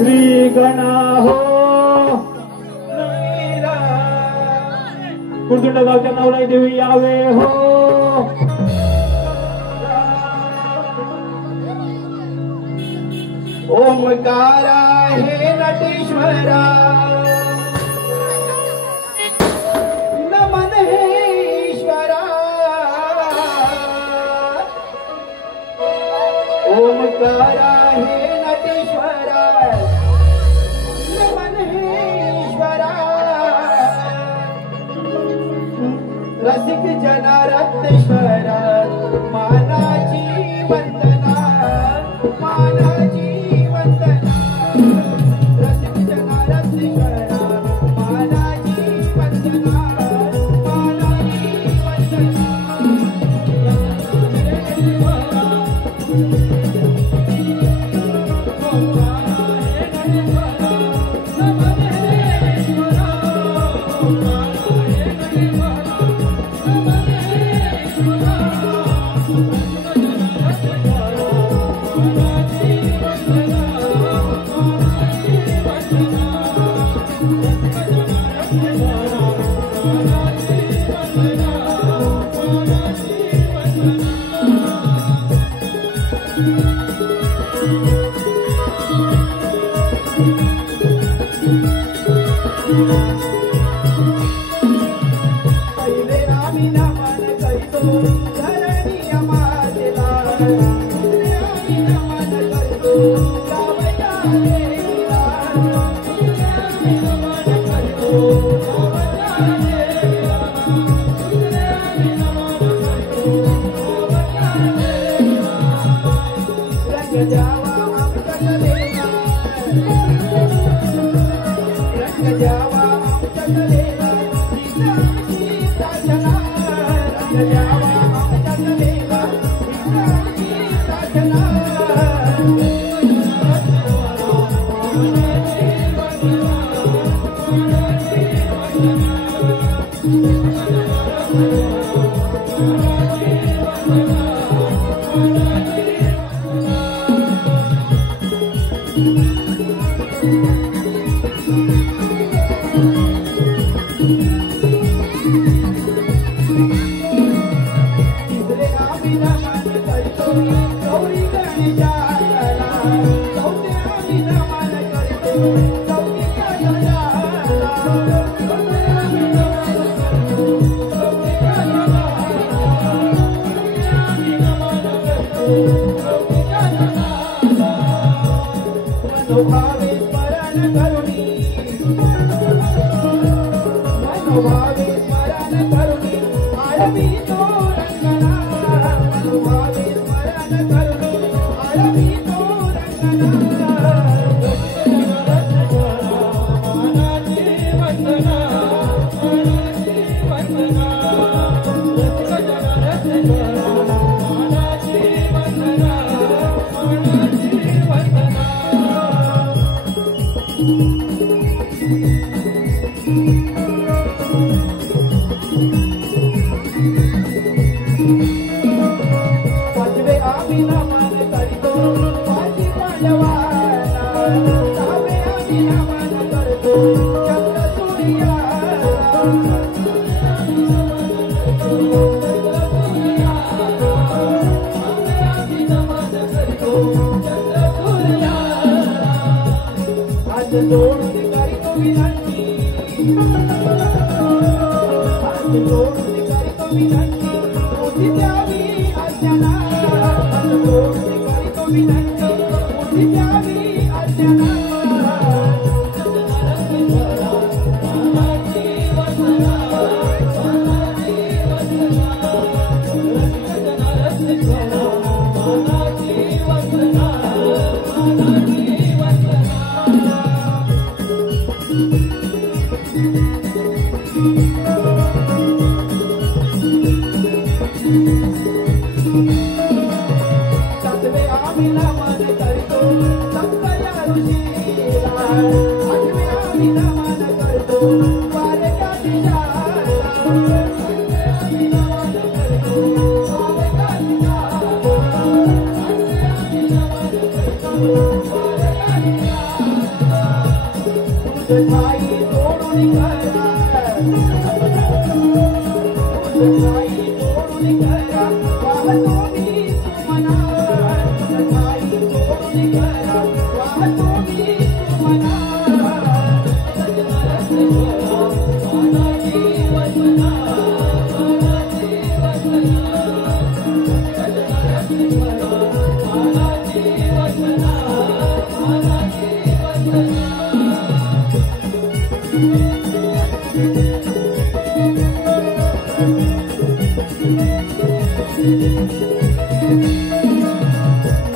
श्री गणा हो कुर्दुंड गावच्या नवलाई देवी यावे हो ओमकारा हे नटेश्वरा नमन हे ईश्वरा ओमकारा हे नटेश्वरा नमन हे ईश्वरा रसिक जनारत्नेश्वरा मानाची वंदना मानाची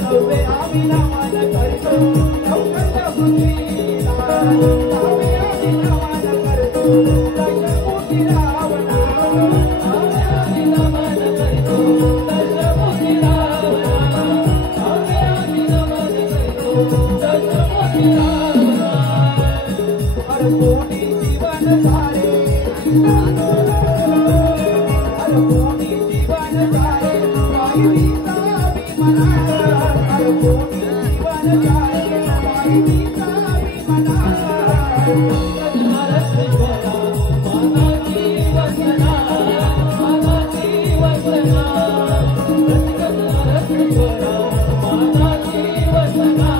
नव्हे आम्ही नमन करतो अखंड पृथ्वीला नव्हे आम्ही नमन करतो दशमुखी रावणा नव्हे आम्ही नमन करतो दशमुखी रावणा नव्हे आम्ही नमन करतो दशमुखी रावणा हर कोणी जीवन सारे हर कोणी जीवन सारे वायुचा विमना हर कोणी जीवन सारे वायुचा विमना नरसिंहरा मानाची वसना मानाची वसना नरसिंहरा मानाची वसना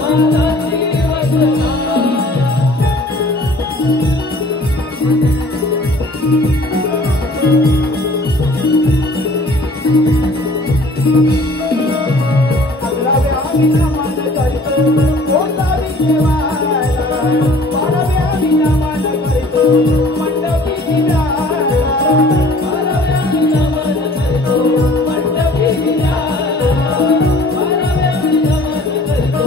मानाची वसना अकरावे आम्ही नमन करतो गोसावी देवाला बारावे आम्ही नमन करतो मंडपी दिलाला बारावे आम्ही नमन करतो मंडपी दिलाला बारावे आम्ही नमन करतो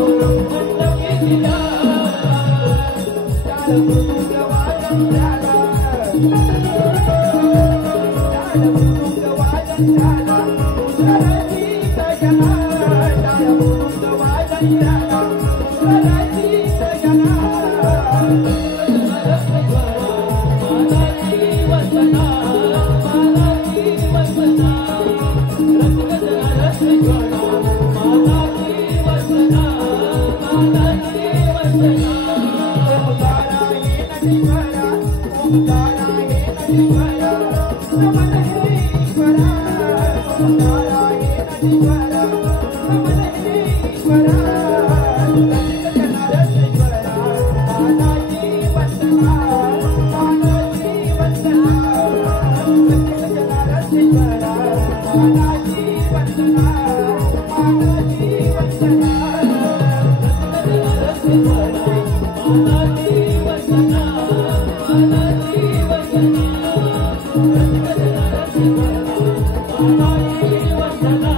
मंडपी दिलाला चाल मृदुंग वादन झाला चाल मृदुंग वादन झाला उदराची सजना चाल मृदुंग वादन झाला उदराची सजना नरसिंहरा मानाची वसना मानाची वसना नरसिंहरा मानाची वसना मानाची वसना ओंकारा हे नदीवरा ओंकारा हे नदीवरा नमन हे ईश्वरा ओंकारा हे नदीवरा नमन हे ईश्वरा नरसिंहरा मानाची वसना मानाची वसना नरसिंहरा मानाची वसना मानाची वसना नरसिंहरा मानाची वसना मानाची वसना मानाची वसना मानाची वसना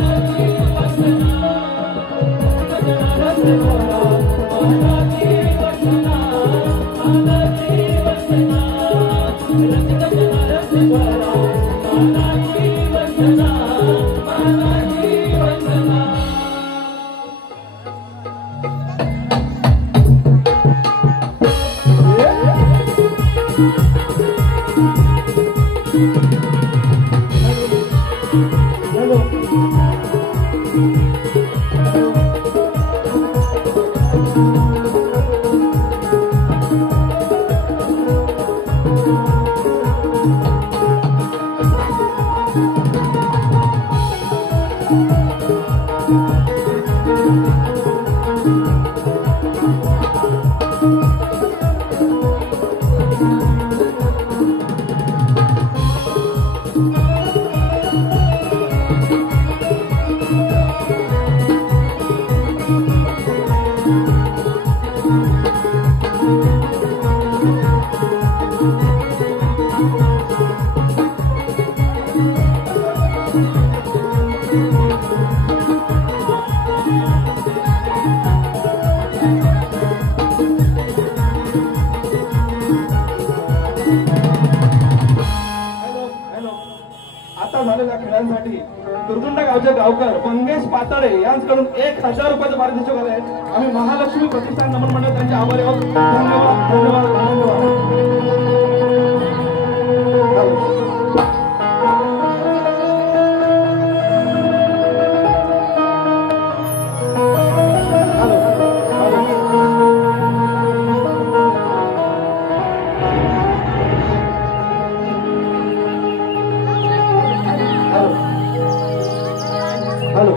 मानाची वसना मानाची वसना मानाची वसना मानाची वसना आता झालेल्या खेळांसाठी दुर्गुंड गावचे गावकर मंगेश पाताळे यांच्याकडून 1000 रुपयाचं पारितोषिक आले. आम्ही महालक्ष्मी प्रतिष्ठान नमन मंडळ त्यांचे आभारी आहोत. धन्यवाद धन्यवाद हॅलो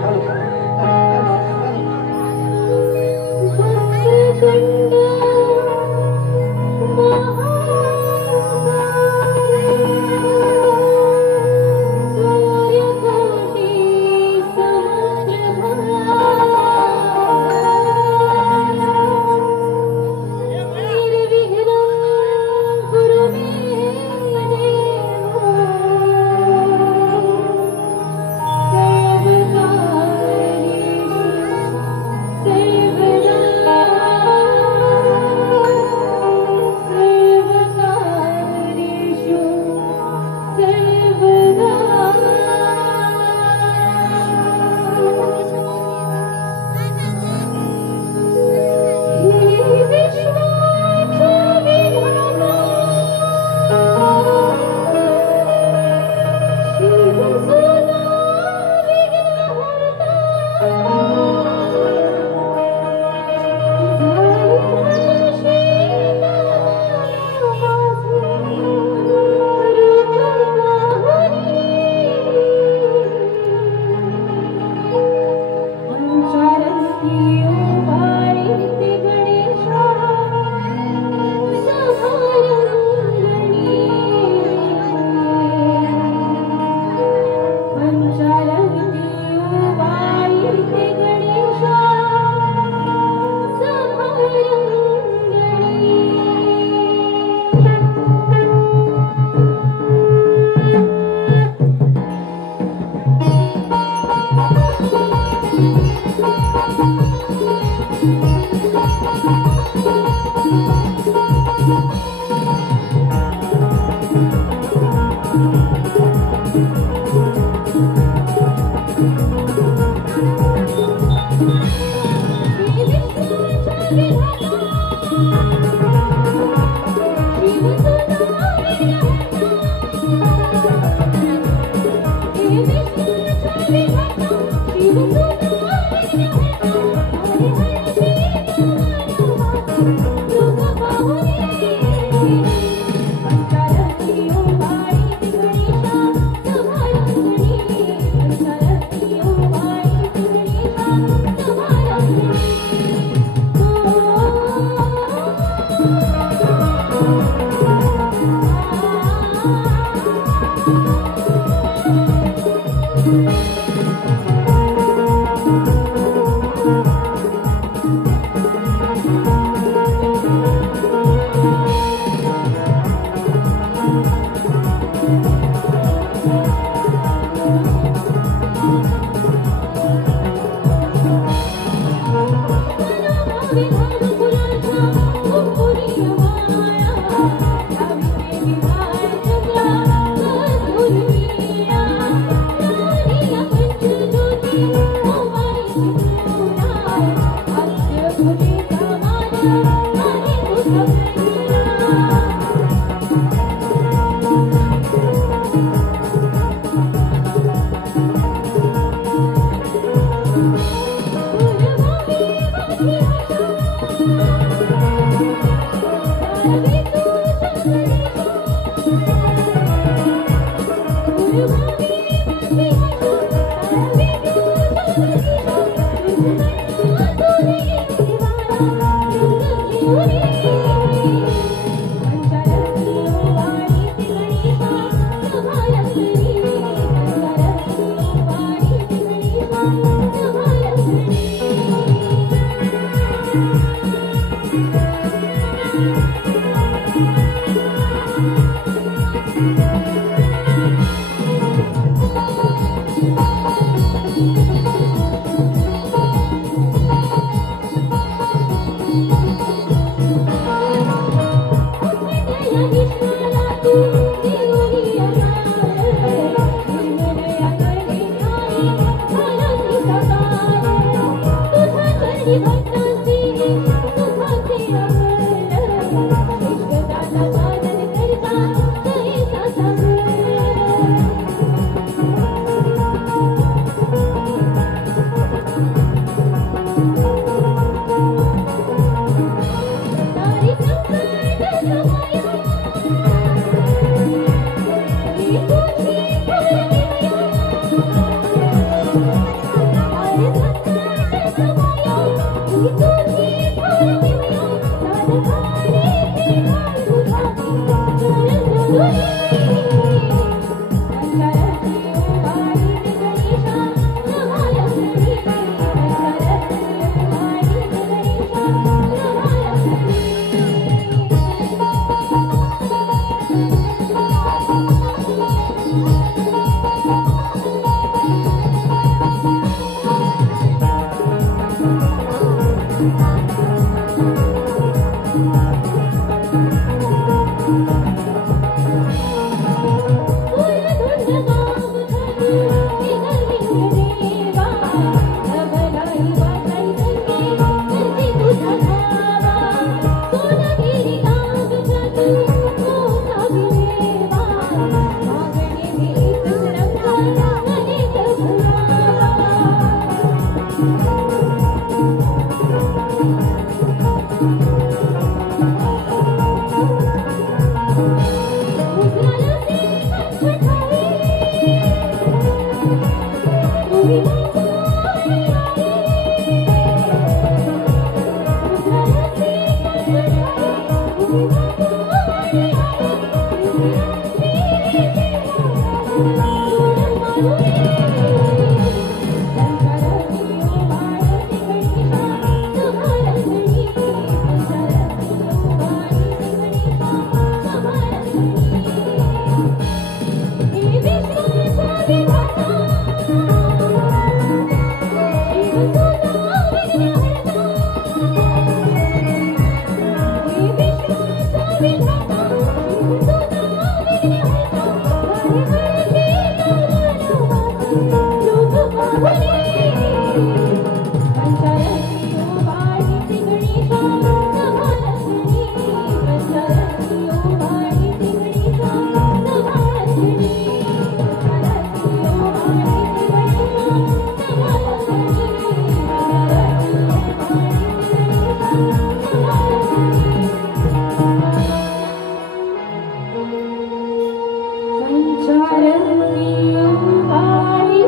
संचारती अंबारी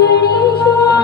गणेशा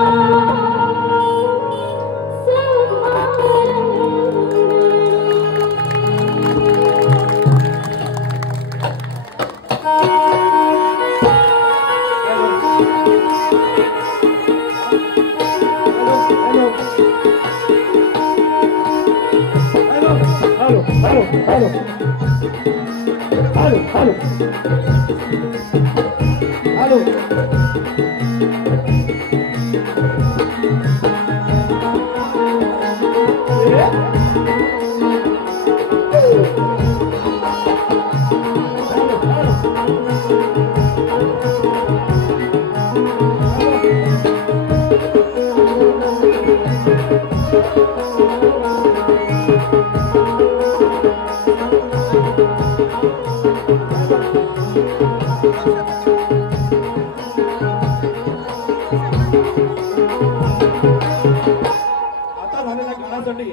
आता झालेल्या गाण्यासाठी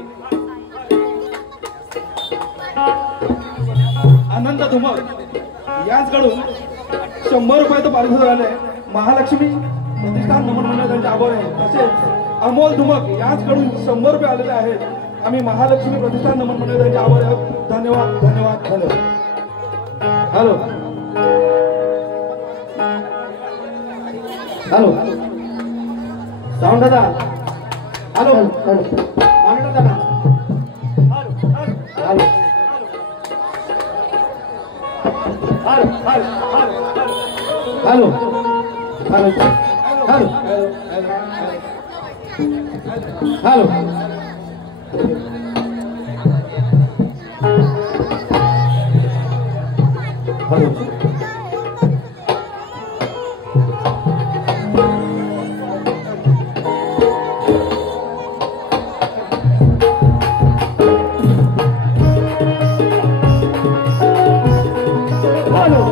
आनंद धुमक याचकडून 100 रुपयाचं पारितोषिक आलंय. महालक्ष्मी प्रतिष्ठान नमन मंडळ त्यांचे आभार आहे. तसेच अमोल धुमक याचकडून 100 रुपये आलेले आहेत. आम्ही महालक्ष्मी प्रतिष्ठान नमन मंडळ त्यांचे आभार आहोत. धन्यवाद धन्यवाद धन्यवाद. हॅलो हॅलो साऊंड दादा. हॅलो हॅलो मॉनिटर दादा. Hello hello hello hello hello hello hello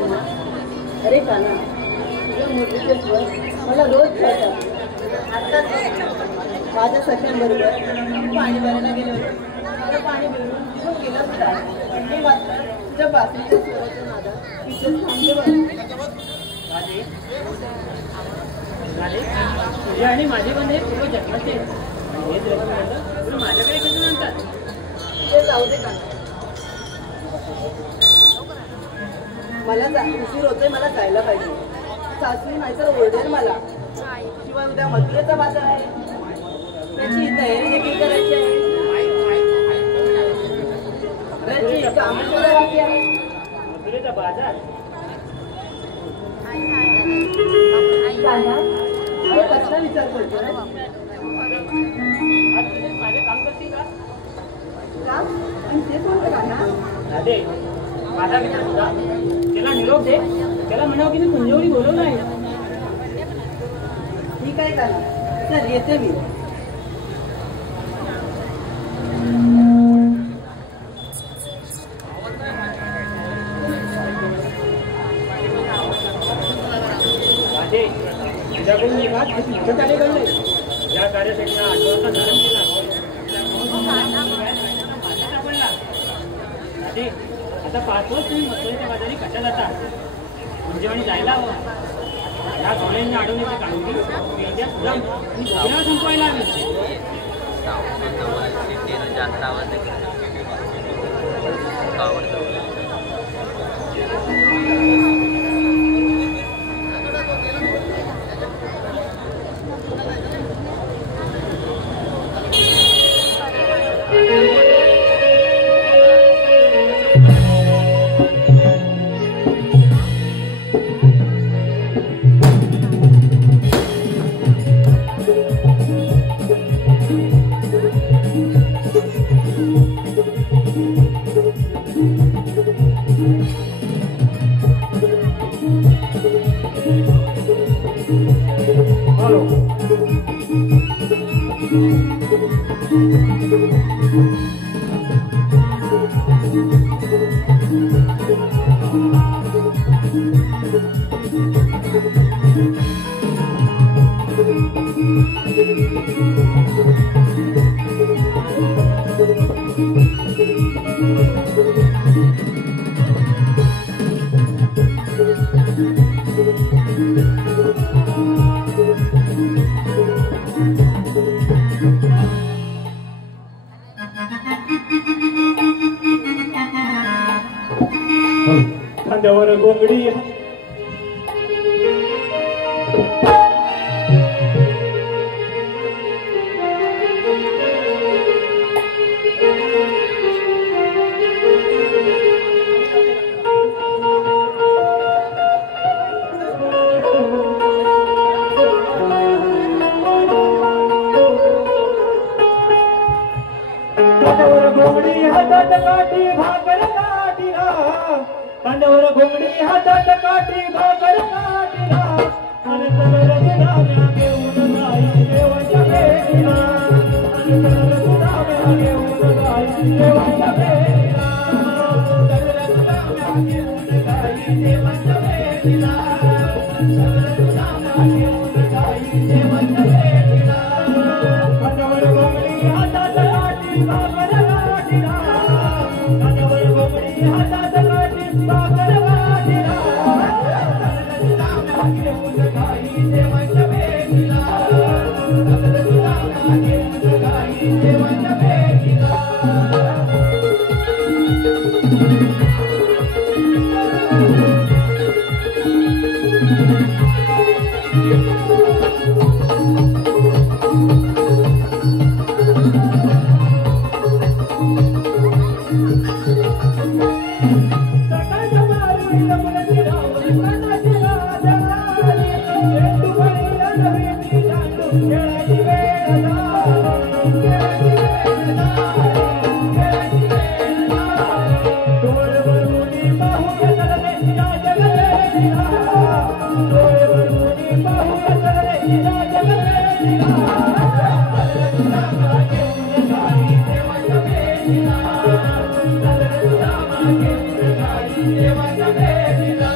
Kanha, अरे कान्हा, तुझ्या मुलीचे स्वर मला रोज कळतात. आत्ताच माझ्या सख्यांबरोबर पाणी भरायला गेले होते. मला पाणी भरून तिथून गेलं होता. मी मात्र तुझ्या बासरीच्या स्वराच्या नादात इथे थांबले होते. तुझे आणि माझे बंध हे पूर्व जन्माचे हेच रत्न तुला माझ्याकडे कसं म्हणतात? ते जाऊ दे कान्हा, मला उशीर होतोय, मला जायला पाहिजे. सासरी नाहीतर ओरडेल मला. शिवाय उद्या मथुरेचा बाजार आहे, त्याची तयारी देखील करायची आहे. घरची कामं सुद्धा बाकी आहे. मथुरेचा बाजार कसला विचार करतो रे? आज तुझे माझे काम करतील का? काम? आणि ते सांगतो का ना? राधे, माझा मित्र सुद्धा त्याला निरोप दे. त्याला म्हणावं की मी कुंजवडी बोलवलं आहे. मी काय करणार? चल येते मी. राधे, तुझ्याकडून एक हात खूप मोठं कार्य घडलंय. या कार्यासाठी आठवड्याचा धरण केला. राधे, आता 5 वर्ष तुम्ही मथुरेच्या बाजारी कशा जाता? कुंजवणी जायला हवं. या गवळ्यांना अडवण्याची कामगिरी पेंड्या सुद्धा आणि गोगऱ्यावर संपवायला हवी. खांद्यावर गोंगडी हातात काठी भाकर काठीला, कांद्यावर घोंगडी हातात काठी भाकर काठीला, आणि सगळं गुलाब्या घेऊन जाई देवाच्या भेटीला, आणि सगळं गुलाब्या घेऊन जाई देवाच्या भेटीला, सगळं गुलाब्या घेऊन जाई देवाच्या भेटीला, सगळं गुलाब्या घेऊन जाई देवाच्या भेटीला, कांद्यावर घोंगडी हातात काठी भाकर काठीला, कांद्यावर घोंगडी हातात काठी भाकर काठीला, सगळं गुलाब्या घेऊन जाई देवाच्या भेटीला, सगळं गुलाब्या घेऊन जाई देवाच्या भेटीला. देवाच्या भेटीला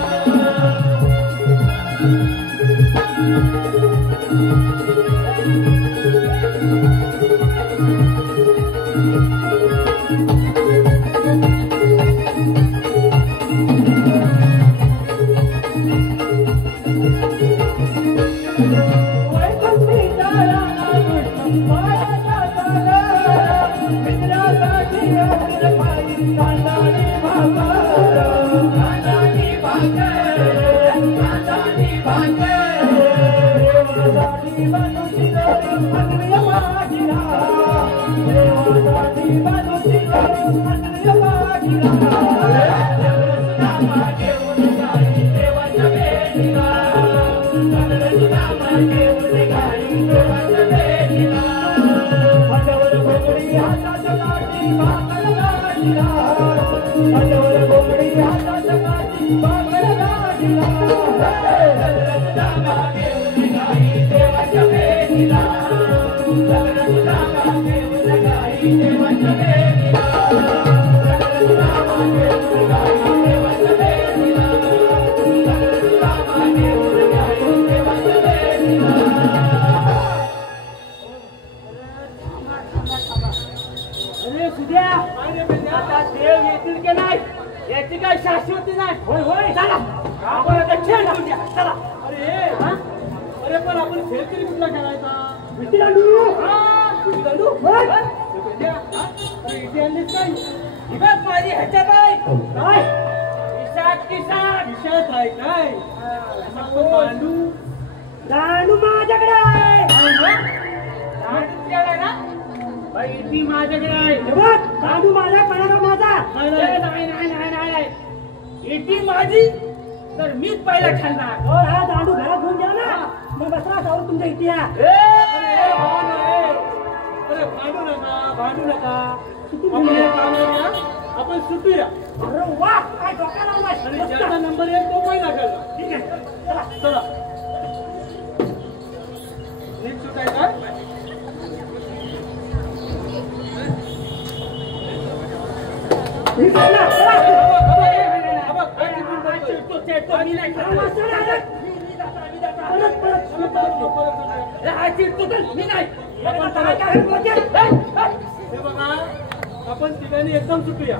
आपण तिघांनी एकदम सुटूया.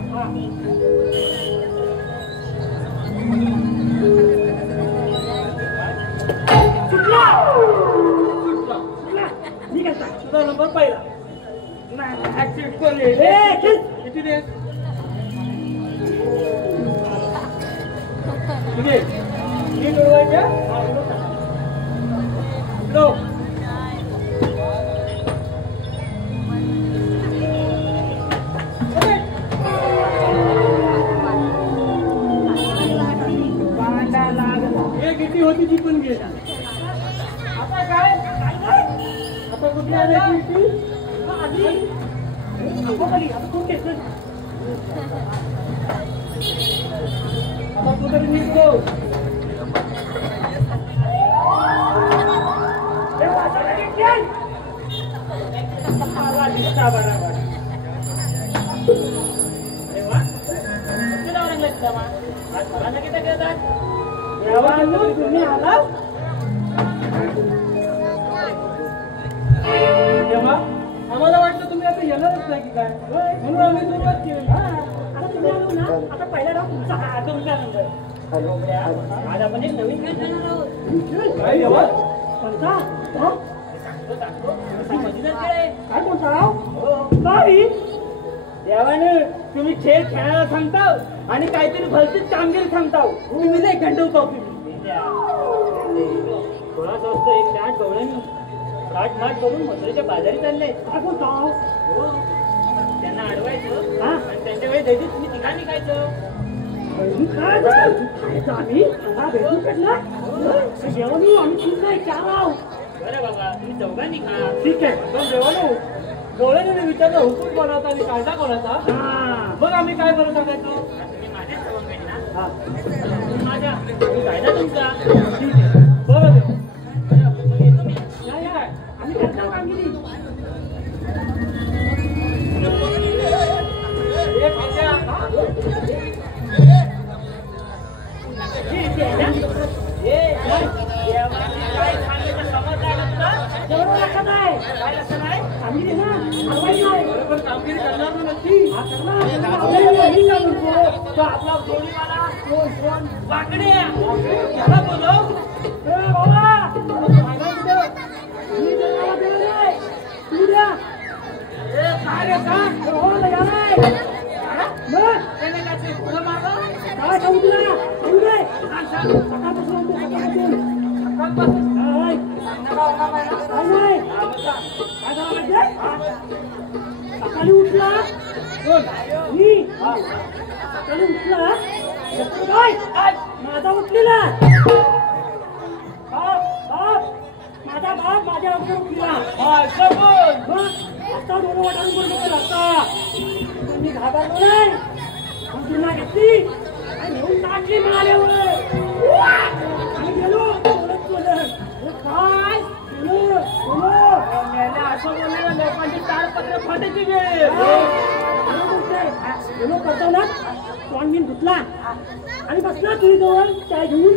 तुझा नंबर पहिला. किती दे किती होती ती पण गेला. आता काय आता कुठली आली आता कुठे निघतो. तुम्ही आला तेव्हा आम्हाला वाटतं तुम्ही आता येणारच नाही की काय, म्हणून आम्ही सुरुवात केली. आता तुम्ही आलो ना, आता पहिला डाव तुमचा हा तुमचा नंबर. आज आपण एक नवीन खेळ खेळणार आहोत. काय देवा कोणता? मजेदार खेळ आहे. काय कोणता राव? नाही देवानं तुम्ही खेळ खेळायला सांगताव आणि काहीतरी भलतीच कामगिरी सांगताव. तुम्ही लय गंडवताव. तुम्ही थोडा स्वस्त एक दाट गवळणी काट करून मथुरेच्या बाजारी चालले. काय बोलताव? हो, त्यांना अडवायचं आणि त्यांच्या वेळी द्यायची. तुम्ही तिघांनी खायचं. आम्ही भेटून भेटला जेवण आम्ही ठीक नाही चार. बरं बाबा तुम्ही चौघांनी खा. ठीक आहे पण जेवण गवळ्याने विचारलं हुकूम कोणाचा आणि कायदा कोणाचा. मग आम्ही काय बरं सांगायचो. तुम्ही माझ्याच सवंगडी ना. माझ्या कायदा तुमचा. ठीक आहे बरं येतो मी. आम्ही करता कामगिरी. कामगिरी करणार नक्की मी का म्हणतो तो आपला जोडीवाला कोण वाकडे त्याला बोलव बाबा मी त्याला दिलं नाही तू द्या काय रे का हो लगा नाही मग त्याने काय पुढं मारलं काय सांगू तुला सांगू दे सकाळपासून नाही काय झालं माहिती सकाळी उठला मी सकाळी उठला काय माझा उठलेला माझा बाप माझ्या अगोदर उठला आता दोन वाटांवर नको आता मी घाबरलो नाही तुला घेतली आणि घेऊन टाकली माल्यावर आणि गेलो बोलत काय असं बोललेलं लोकांची ताडपत्र फाटायची वेळ गेलो करतो ना तोंड घेऊन धुतला आणि बसला तुझी जवळ चाय घेऊन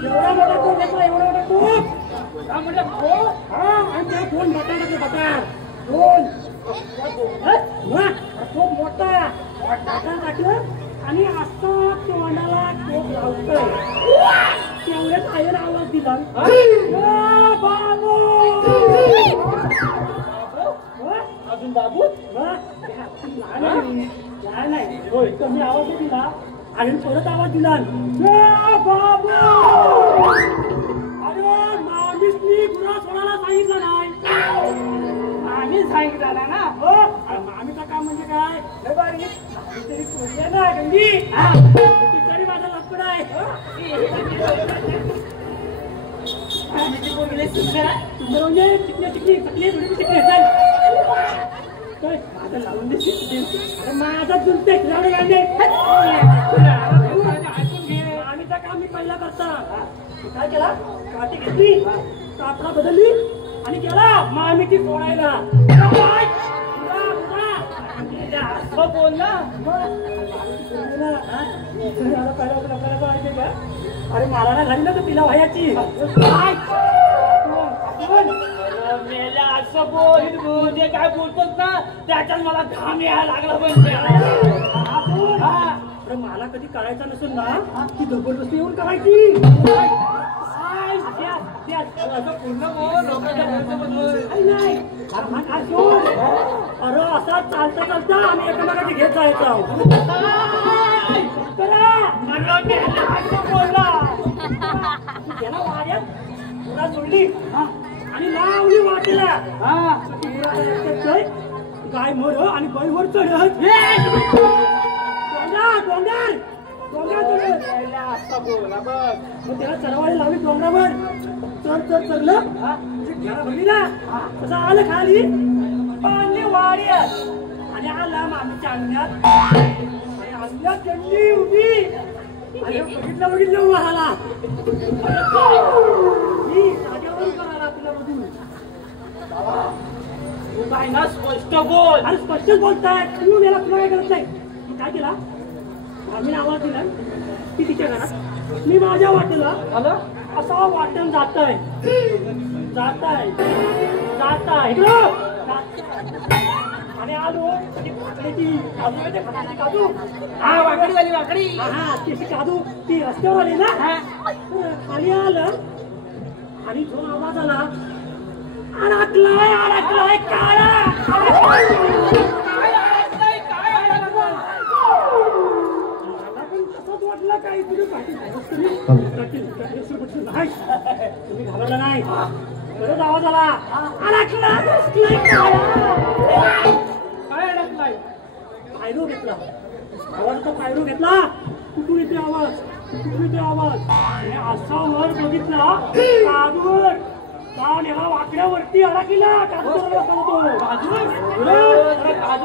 एवढा मोठा तो घेतला एवढा मोठा तो म्हणजे हा आणि त्या दोन बटाटे बटाट दोन खूप मोठा टाका टाकलं आणि असं तोंडाला टोप लावतोय तेवढ्याच आयर आवाज दिला बाबू अजून बाबू लहान नाही कमी आवाज दिला आणि परत आवाज दिला बाबू अरे मामीसनी गुन्हा सोडायला सांगितलं नाही आम्ही सांगितलं ना हो आम्हीचं काम म्हणजे काय तरी पोरगी आहे ना गंगी तिकडे माझा लपड आहे सुंदर म्हणजे चिकल्या चिकली चकली थोडी चिकली काय माझं लावून दे माझा चुलते खिलाडी गांडे आम्हीचं काम मी पहिला करता काय केला काठी घेतली कापडा बदलली आणि गेला मामीची सोडायला बोल ना अरे मला ना घाली ना तर तिला व्हायची असं बोल जे काय बोलतोस ना त्याच्यात मला घाम यायला लागला पण मला कधी करायचं नसेल ना ती जबरदस्ती येऊन करायची अरे असा चालता चालता आम्ही एकमेकाची घेत जायचो गेला वाड्यात तुला सोडली आणि लावली वाटेला गाय मोर आणि बैलवर चढत डोंगर त्याला चढवायला लावली डोंगरावर चढलं बघितला तसं आलं खाली पाणी वाड्यात आणि आला मामीच्या अंगणात अंगणात चढली उभी आणि बघितलं उभाला मी जागेवरून करायला तुला बघून तू काय ना स्पष्ट बोल अरे स्पष्टच बोलताय तू गेला तुला काय करत नाही काय केला आम्ही आवाज दिला ती तिच्या घरात मी माझ्या वाटेला आलं असा वाटण जाताय आणि आलो काजू हा वाकडी झाली वाकडी हा ती काजू ती रस्त्यावर आली ना खाली आलं आणि जो आवाज आला अडकलाय काळा काही तुम्ही घाबरला नाही परत आवाज आला काय अडकलाय पायरो घेतला आवाजचा पायरो घेतला कुठून येते आवाज आणि असा वर बघितला काजूर जाऊन याला वाकड्यावरती अडकला काजूर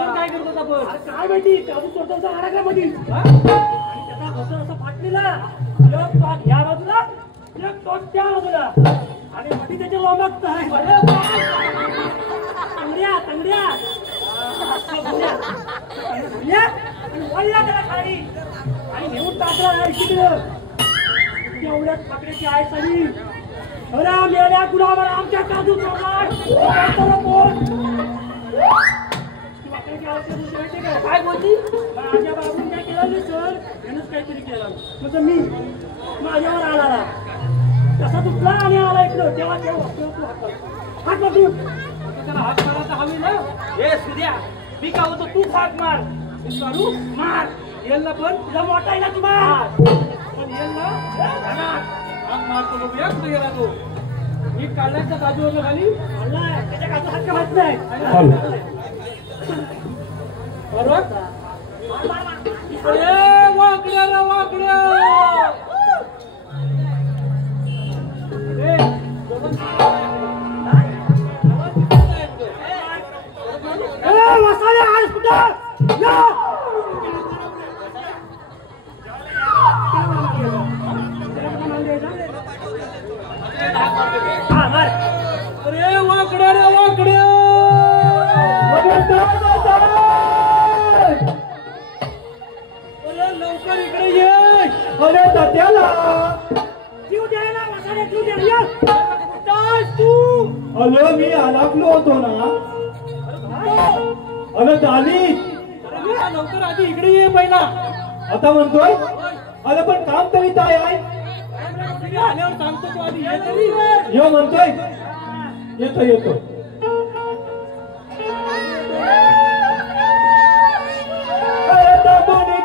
काय करत होता पण काय माहिती काजू चोरता अडकला मध्ये असं फाटलेला ह्या बाजूला त्या बाजूला आणि मध्ये त्याच्या लोंबात तंगड्या वळला त्याला खाली आणि नेऊन टाकला तिकडं तेवढ्यात पकड्याची आहे सगळी अरे मेल्या गुलाबाला आमच्या काजू चोरणार काय बोलली माझ्या बाबून काय केलं नाही सर यानंच काहीतरी केलं म्हणजे मी माझ्यावर आला कसा तुटला आणि आला इकडं तेव्हा हात मारून त्याला हात मारायचा हवी ना हे सुद्या मी काय होतो तूच हात मार मारू मार येल ना पण तुझा मोठा आहे ना तू मार पण येल ना हात मारतो बघूया कुठे गेला तो मी काढलायच्या बाजूवर खाली काढलाय त्याच्या काजू हात का माहित नाही बरोबर अरे वाकड्या रे वाकड्या मसाले आज कुठं या अरे वाकड्या रे वाकड्या अरे लवकर इकडे ये अरे तात्याला जीव द्यायला मसाले जीव द्यायला तू अरे मी अडकलो होतो ना अरे दाली लवकर आधी इकडे ये पहिला आता म्हणतोय अरे पण काम तरी काय आहे आल्यावर सांगतो तू आधी ये तरी यो म्हणतोय येतो येतो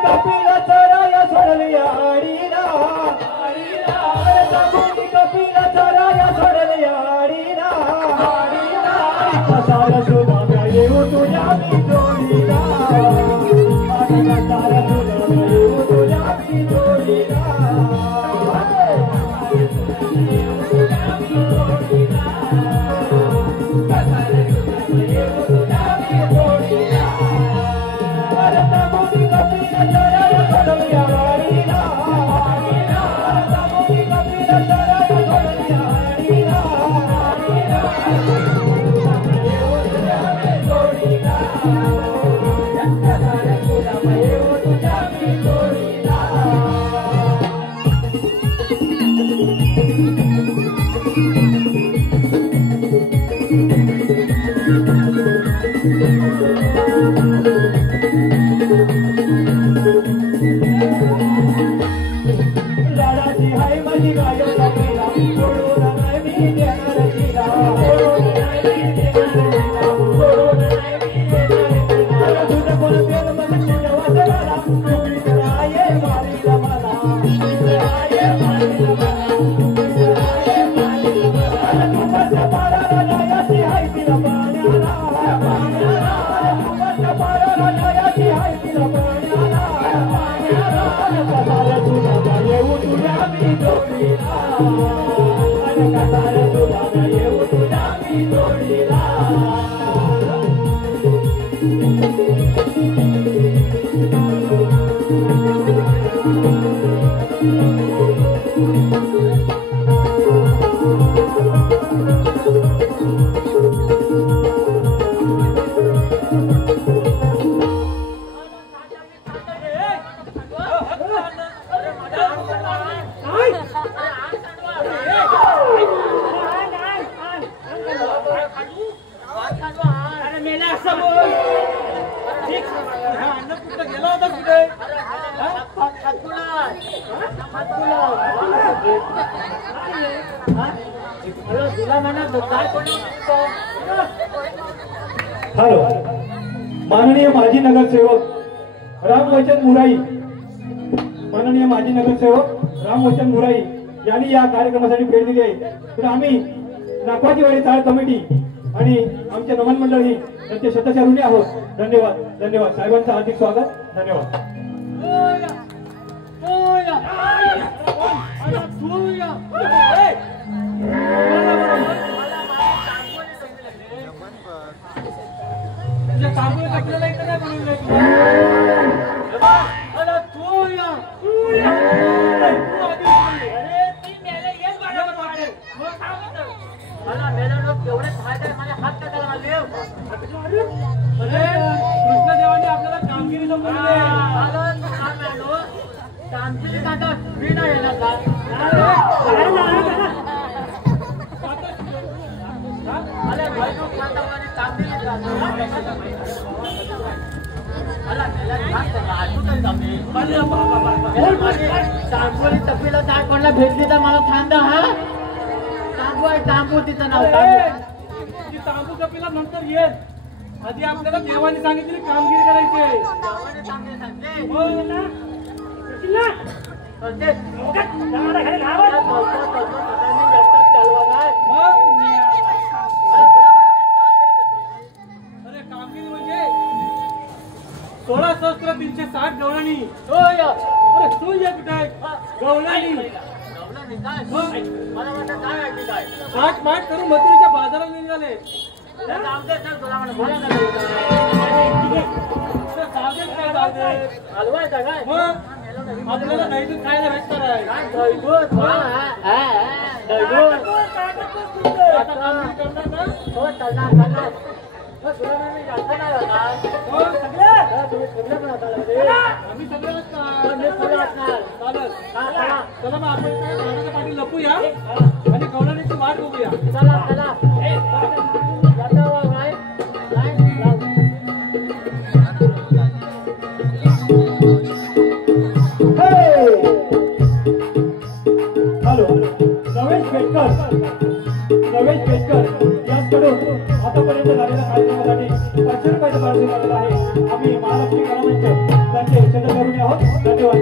कपिला चराया सोडली आडीला कपिला चराया सोडली आडीला कसाला सुद्धा येऊ तुझ्या मी जोडीला कसाला सुद्धा येऊ तुझ्या मी जोडीला हॅलो माननीय माजी नगरसेवक रामवचन मुराई माननीय माजी नगरसेवक रामवचन मुराई यांनी या कार्यक्रमासाठी भेट दिली आहे तर आम्ही नागवाजीवाडी चाळ कमिटी आणि आमचे नमन मंडळी यांचे शतश ऋणी आहोत धन्यवाद धन्यवाद साहेबांचं हार्दिक स्वागत धन्यवाद कृष्णदेवाने आपल्याला कामगिरी कामगिरी कामगिरी तांबोली तपीला ताट कोणाला भेटली तर मला थांब हा. तांबू आहे, तांबू तिचं नाव ती तांबू कपिला नंतर येईल. आधी आपल्याला देवाने सांगितलेली कामगिरी करायची आहे. हो ना? येशील ना? अरे कामगिरी म्हणजे 16,360 गवळणी. अरे तू ये कुठे गवळणी 8 माठ करून मथुरेच्या बाजारात निघाले. हलवायचा काय मग आपल्याला दहीदूध खायला भेटणार आहे. आता कामगिरी करणार ना? आम्ही सगळे असणार. चालेल. चला मग आपण झाडाच्या पाठी लपूया आणि गवळणीची वाट बघूया. चला चला हॅलो रमेश पेटकर यांच्याकडून आतापर्यंत झालेल्या कार्यक्रमासाठी 500 रुपयाचं पारितोषिक आलेलं आहे. आम्ही महालक्ष्मी कलामंच त्यांचे सदस्यकर्मी आहोत. धन्यवाद.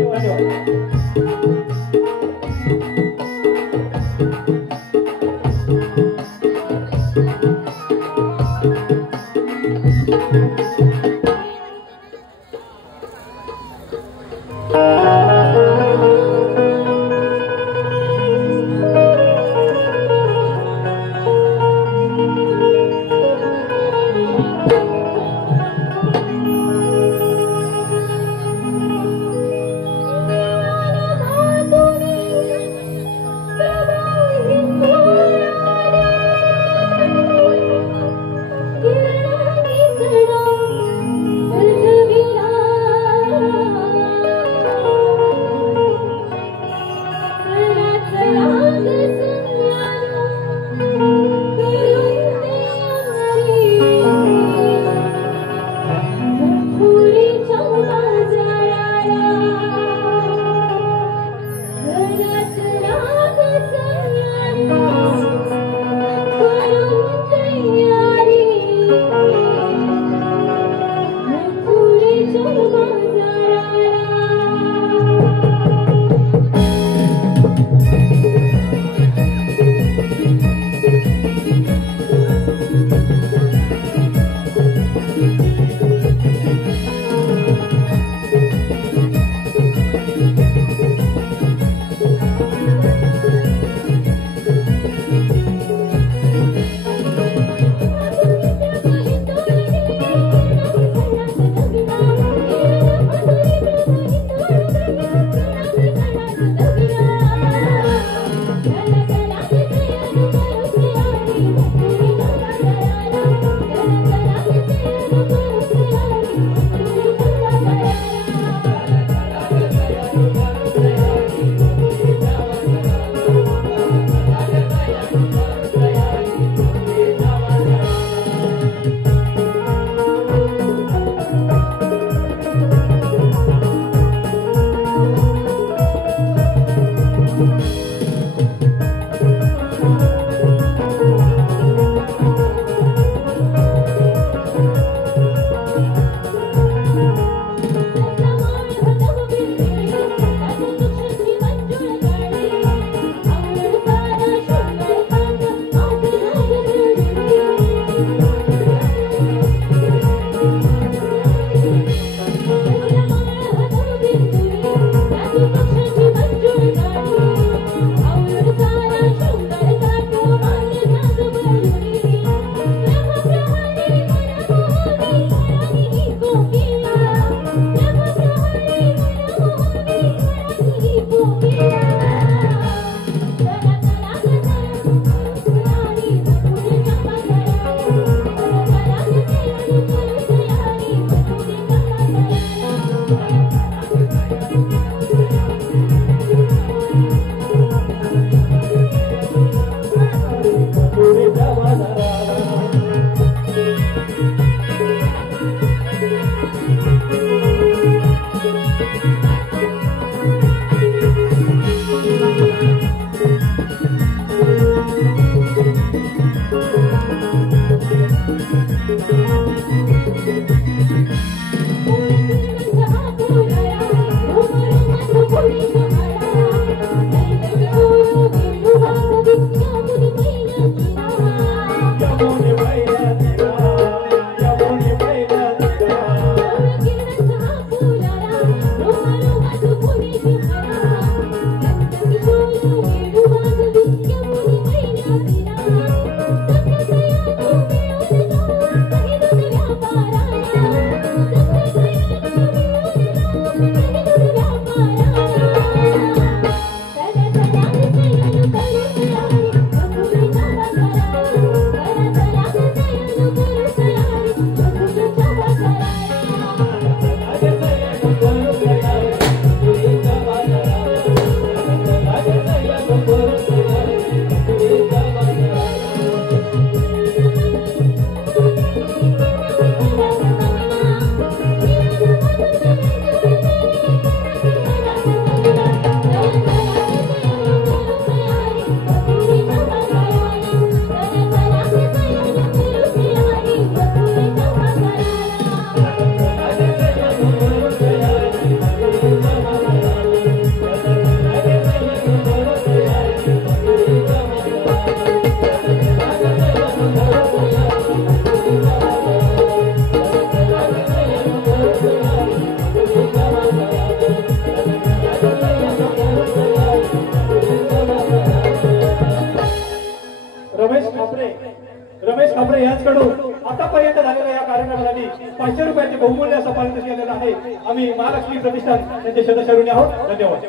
कार्यक्रमासाठी 500 रुपयाचे बहुमूल्य असं पारितोषिक केलेलं आहे. आम्ही महालक्ष्मी प्रतिष्ठान त्यांचे शतशरुणी आहोत. धन्यवाद.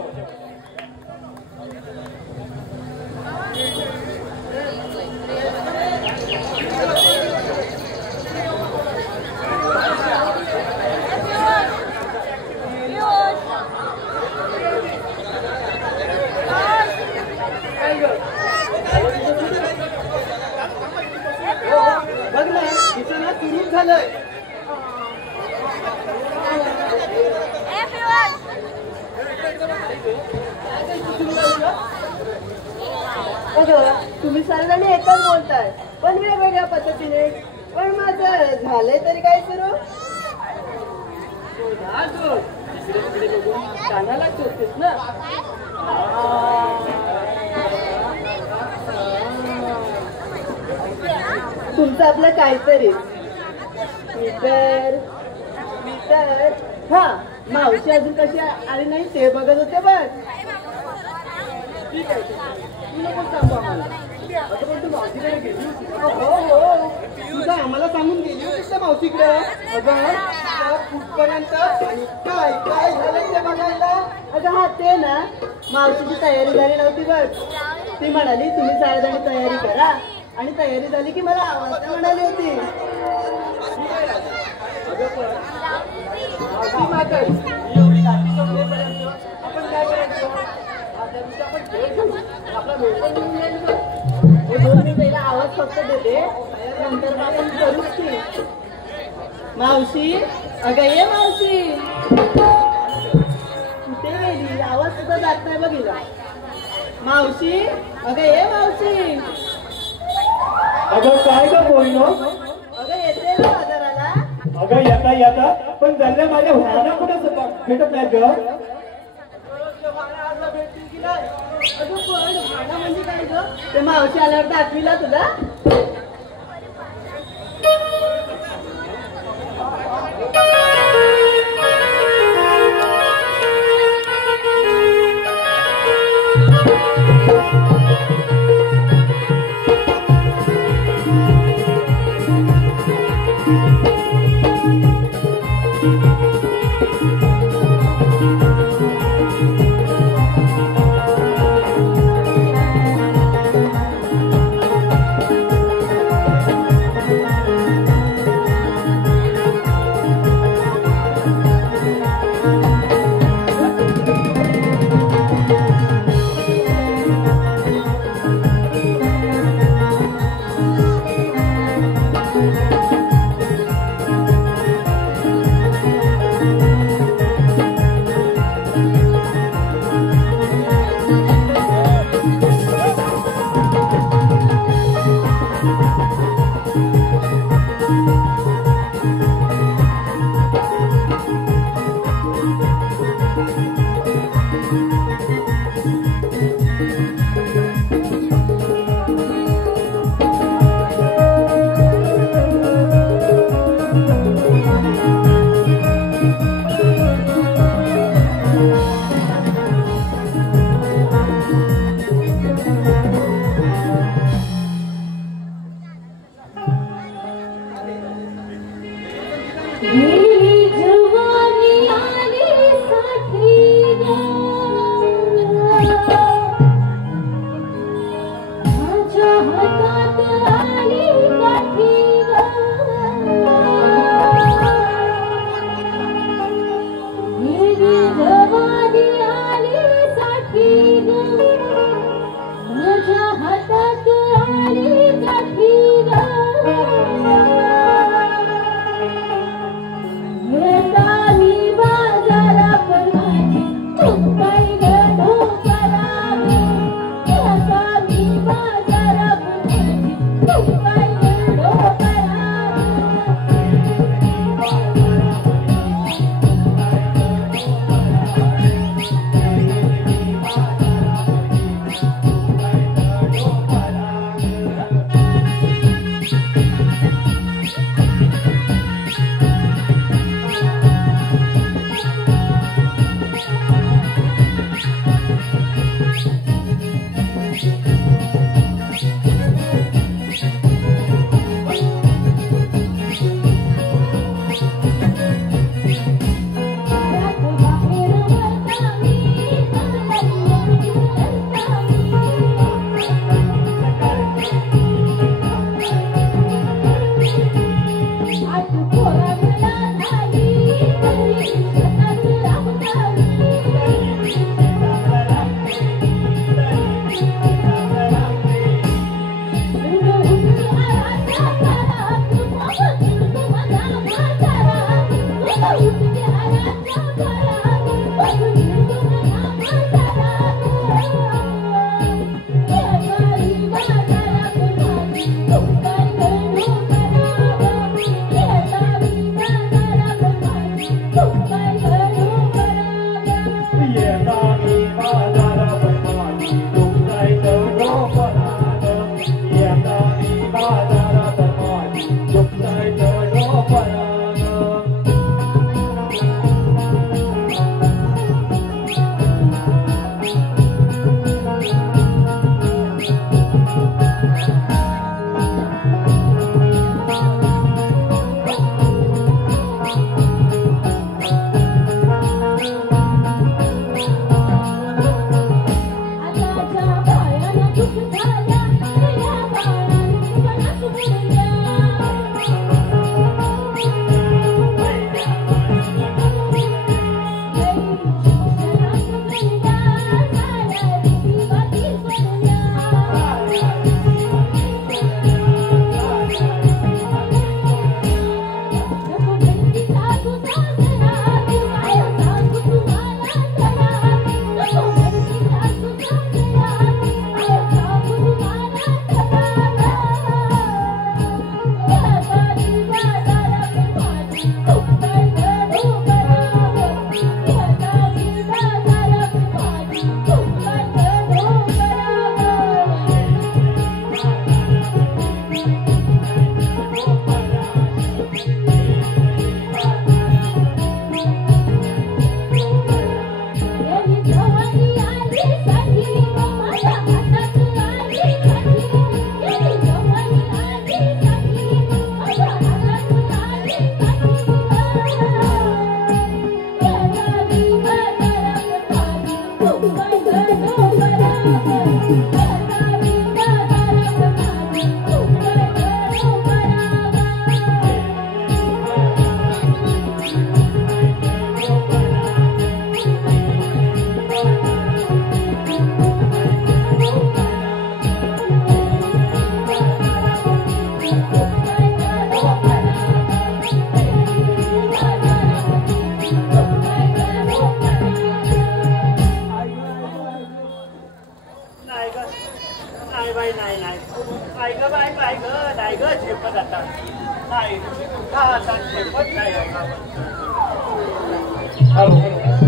बघ ना तिचं ना सुरूच झालंय. तुम्ही सर्वजण एकच बोलताय पण वेगवेगळ्या पद्धतीने. पण माझं झालंय तरी काय सुरू? कानाला चोरतेस ना. तुमचं आपलं काहीतरी तर हा मावशी अजून कशी आली नाही ते बघत होते. बघ ठीक आहे तू नको सांगू आम्हाला. आता पण तू मावशीकडे गेली होती. हो तुझं आम्हाला सांगून गेली होतीस ना मावशीकडे. अगं कुठपर्यंत आणि काय काय झालं ते बघायला. अगं हा ते ना मावशीची तयारी झाली नव्हती बघ. ती म्हणाली तुम्ही सारेजणी तयारी करा आणि तयारी झाली की मला आवाज म्हणाली होती. आपण काय करायचं दोन मिनिटाला आवाज फक्त देते नंतर आपण करूच की. मावशी अगं ये मावशी कुठे गेली? आवाज सुद्धा जात नाही बघिला. मावशी अगं ये मावशी. अगं काय का बोललो? अगं येते ना बाजाराला. अगं येता पण झाल्या माझ्या भावना कुठं भेटत नाहीत ग. अगं पण भाडा म्हणजे काय ग? ते मावशी आल्यावर दाखविला तुला.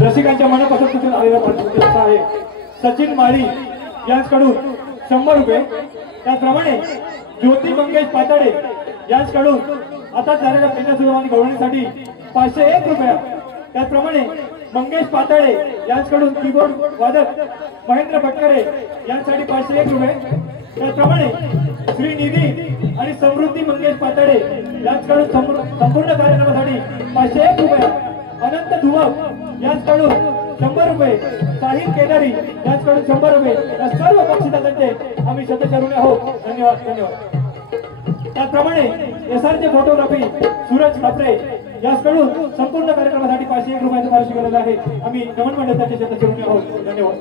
रसिकांच्या मनापासून कुठून आलेला पारितोषिक असा आहे सचिन माळी यांच्याकडून 100 रुपये. त्याचप्रमाणे ज्योती मंगेश पाताडे यांच्याकडून आता झालेल्या पेन्या आणि गवळणीसाठी 501 रुपया. त्याचप्रमाणे मंगेश पाताडे यांच्याकडून कीबोर्ड वादक महेंद्र भटकरे यांसाठी 501 रुपये. त्याचप्रमाणे श्री निधी आणि समृद्धी मंगेश पाताडे यांच्याकडून संपूर्ण कार्यक्रमासाठी 501 रुपये. अनंत धुवक यांच्याकडून 100 रुपये. साहिल केदारी यांच्याकडून 100 रुपये. या सर्व बक्षिसांचे आम्ही शतशरुणी आहोत. धन्यवाद धन्यवाद. त्याचप्रमाणे एसआरचे फोटोग्राफी सूरज खापरे यांच्याकडून संपूर्ण कार्यक्रमासाठी 501 रुपयाचं पारितोषिक आलेलं आहे. आम्ही नमन मंडळ त्याचे शतशरुणी आहोत. धन्यवाद.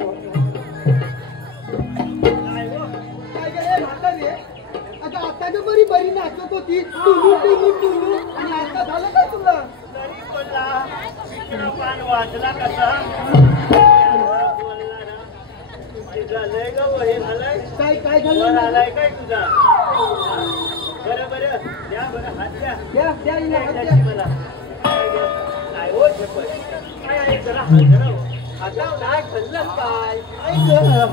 आता बरी बरी नाचत होती टुलू टुलू टुलू आणि आता झालं काय तुला वाजला कसा झालंय ग वही झालंय काय काय झालं आलाय काय तुझा बरं बरं द्या बरं हात द्या द्या द्या हिला हात द्या. मला काय हो झेपत काय आहे जरा हात आता नाही खाल्लं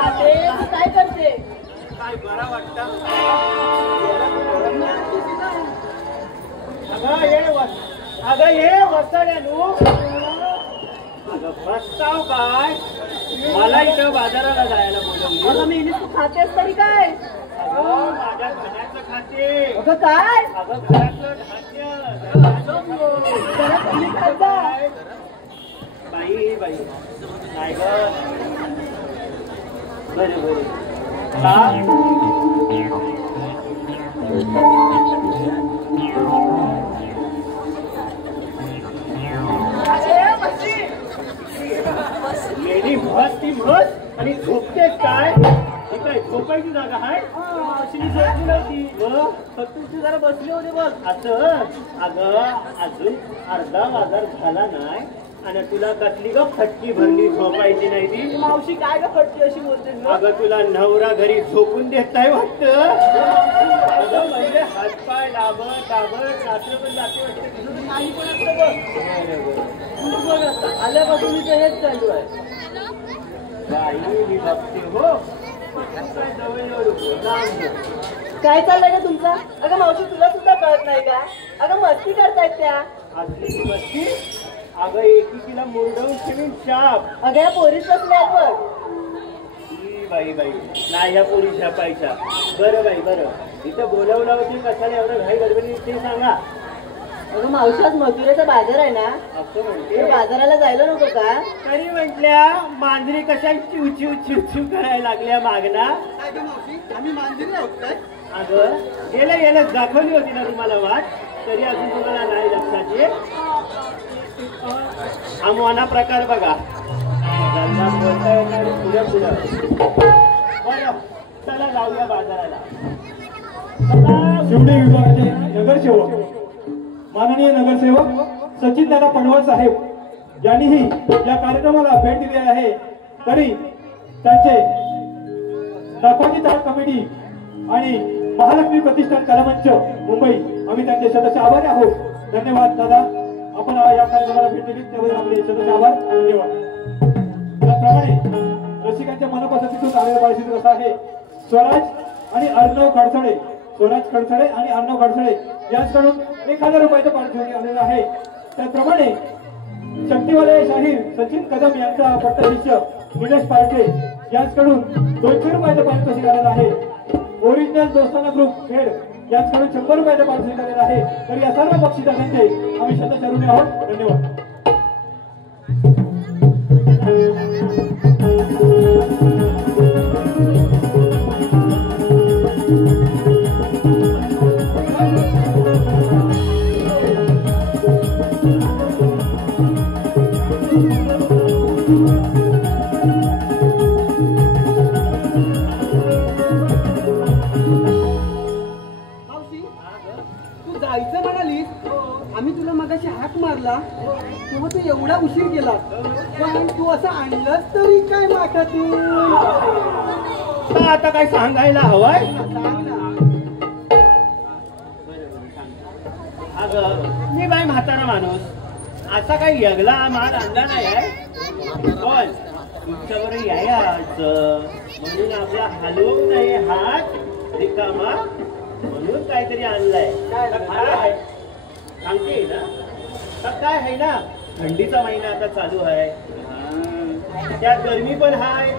काय काय करते काय बरा वाटतं अगं ये वसाड्यानू अगं बसताव काय मला इथं बाजाराला जायला बोलवली. अगं मी तू खातेस तरी काय अगं माझ्या घराचं खाते अगं काय अगं घरातलं जरा कमी खात जा. बाई बाई नाही ग बरं बरं मेली म्हस ती म्हस आणि झोपतेस काय ही काय झोपायची जागा आहे झोपली नव्हती फक्त जरा बसले होते बघ असं अगं अजून अर्धा बाजार झाला नाही आणि तुला कसली ग फटकी भरली झोपायची नाही ती मावशी काय ग फटकी अशी बोलते अगं तुला नवरा घरी झोपून देत नाही वाटत अगं म्हणजे हातपाय दाबत दाबत रात्र पण जाते वाटतं नाही पण असतं आल्यापासून मी हेच चालू आहे बाई मी बघते हो काय चाललंय का तुमचा अगं मावशी तुला सुद्धा कळत नाही का अगं मस्ती करतायत त्या असली ती मस्ती अगं एकीला मुरडवून ठेवीन शाप अगं या पोरीच बसल्यात बघ ही बाई बाई नाही ह्या पोरी शापायच्या बरं बाई बरं इथं बोलावलं होती कशाला एवढं घाई गडबडी ते सांगा अगं मावशी आज मथुरेचा बाजार आहे ना असं म्हणते तर बाजाराला जायला नको का तरी म्हटल्या मांजरी कशा चिव चिव चिव चिव करायला लागल्या मागना काय गं मावशी आम्ही मांजरी आहोत काय अगं गेलं गेलं दाखवली होती ना तुम्हाला वाट तरी अजून तुम्हाला नाही लक्षात येत हा मोना प्रकार बघा बोलता येणार पुढे पुढं बरं चला जाऊया बाजाराला शिवडे विभागाचे नगरसेवक माननीय नगरसेवक सचिनदादा पडवळ साहेब यांनीही या कार्यक्रमाला भेट दिली आहे. तरी त्यांचे दाखवणी चाळ कमिटी आणि महालक्ष्मी प्रतिष्ठान कलामंच मुंबई आम्ही त्यांचे सदस्य आभारी आहोत. धन्यवाद दादा आपण या कार्यक्रमाला भेट दिली त्याबद्दल आपले सदस्य आभार. धन्यवाद. त्याप्रमाणे रसिकांच्या मनापासून आलेला पारितोषिक असा आहे स्वराज आणि अर्णव खडसडे स्वराज खडसडे आणि अर्णव खडसडे यांच्याकडून 1000 रुपयाचं पारितोषिक आलेलं आहे. त्याचप्रमाणे शक्तिवाले शाहीर सचिन कदम यांचा पट्टशिष्य निलेश पारखे यांच्याकडून 200 रुपयाचं पारितोषिक आलेलं आहे. ओरिजिनल दोस्ताना ग्रुप खेड यांच्याकडून 100 रुपयाचं पारितोषिक आलेलं आहे. तर या सर्व बक्षिसांचे आम्ही शतशरुणी आहोत. धन्यवाद. मावशी तू जायचं म्हणालीस आम्ही तुला मगाशी हाक मारला तेव्हा तू एवढा उशीर केला पण तू असं आणलंस तरी काय माठातून आता काय सांगायला हवंय सांग ना अगं मी बाय म्हातारा माणूस असा काही यगला माल आणला नाही आहे पण तुमच्यावर यायचं म्हणून आपला हलवून नाही हात रिकामा म्हणून काहीतरी आणलाय काय आहे सांगते ना तर काय आहे ना थंडीचा महिना आता चालू आहे त्यात गरमी पण हाय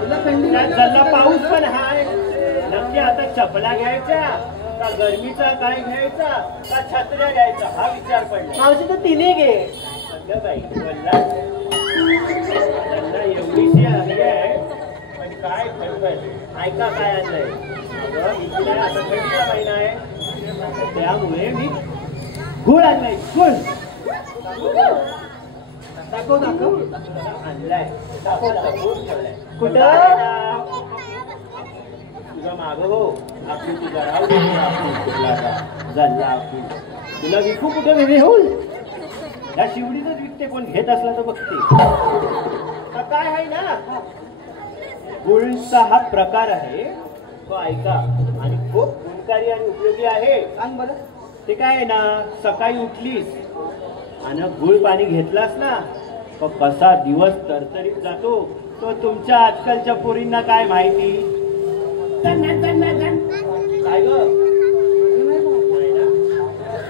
तुला थंडी त्यात जल्ला पाऊस पण हाय नक्की आता चपला घ्यायच्या का गरमीचा काय घ्यायचा का छत्र्या घ्यायचा हा विचार पडला मावशी तर तिने घे अगं बाई बोलला त्यांना एवढीशी हवी आहे पण काय खरं ऐका काय आणलंय अगं इकडे आता थंडीचा महिना आहे त्यामुळे मी गुळ आणलाय गुळ दाखव दाखव आणलाय गुळ ठेवलाय कुठं तुझा माग हो आपली तुझा राहू दे झाला आपण तुला विकू कुठं वेगळे होईल या शिवडीतच विकते कोण घेत असला तर बघते तर काय आहे ना गुळचा हा प्रकार आहे तो ऐका आणि खूप गुणकारी आणि उपयोगी आहे सांग बरं ते काय आहे ना सकाळी उठलीस आणि गुळ पाणी घेतलास ना तो कसा दिवस तरतरीत जातो तो तुमच्या आजकालच्या पोरींना काय माहिती काय ग नाही ना?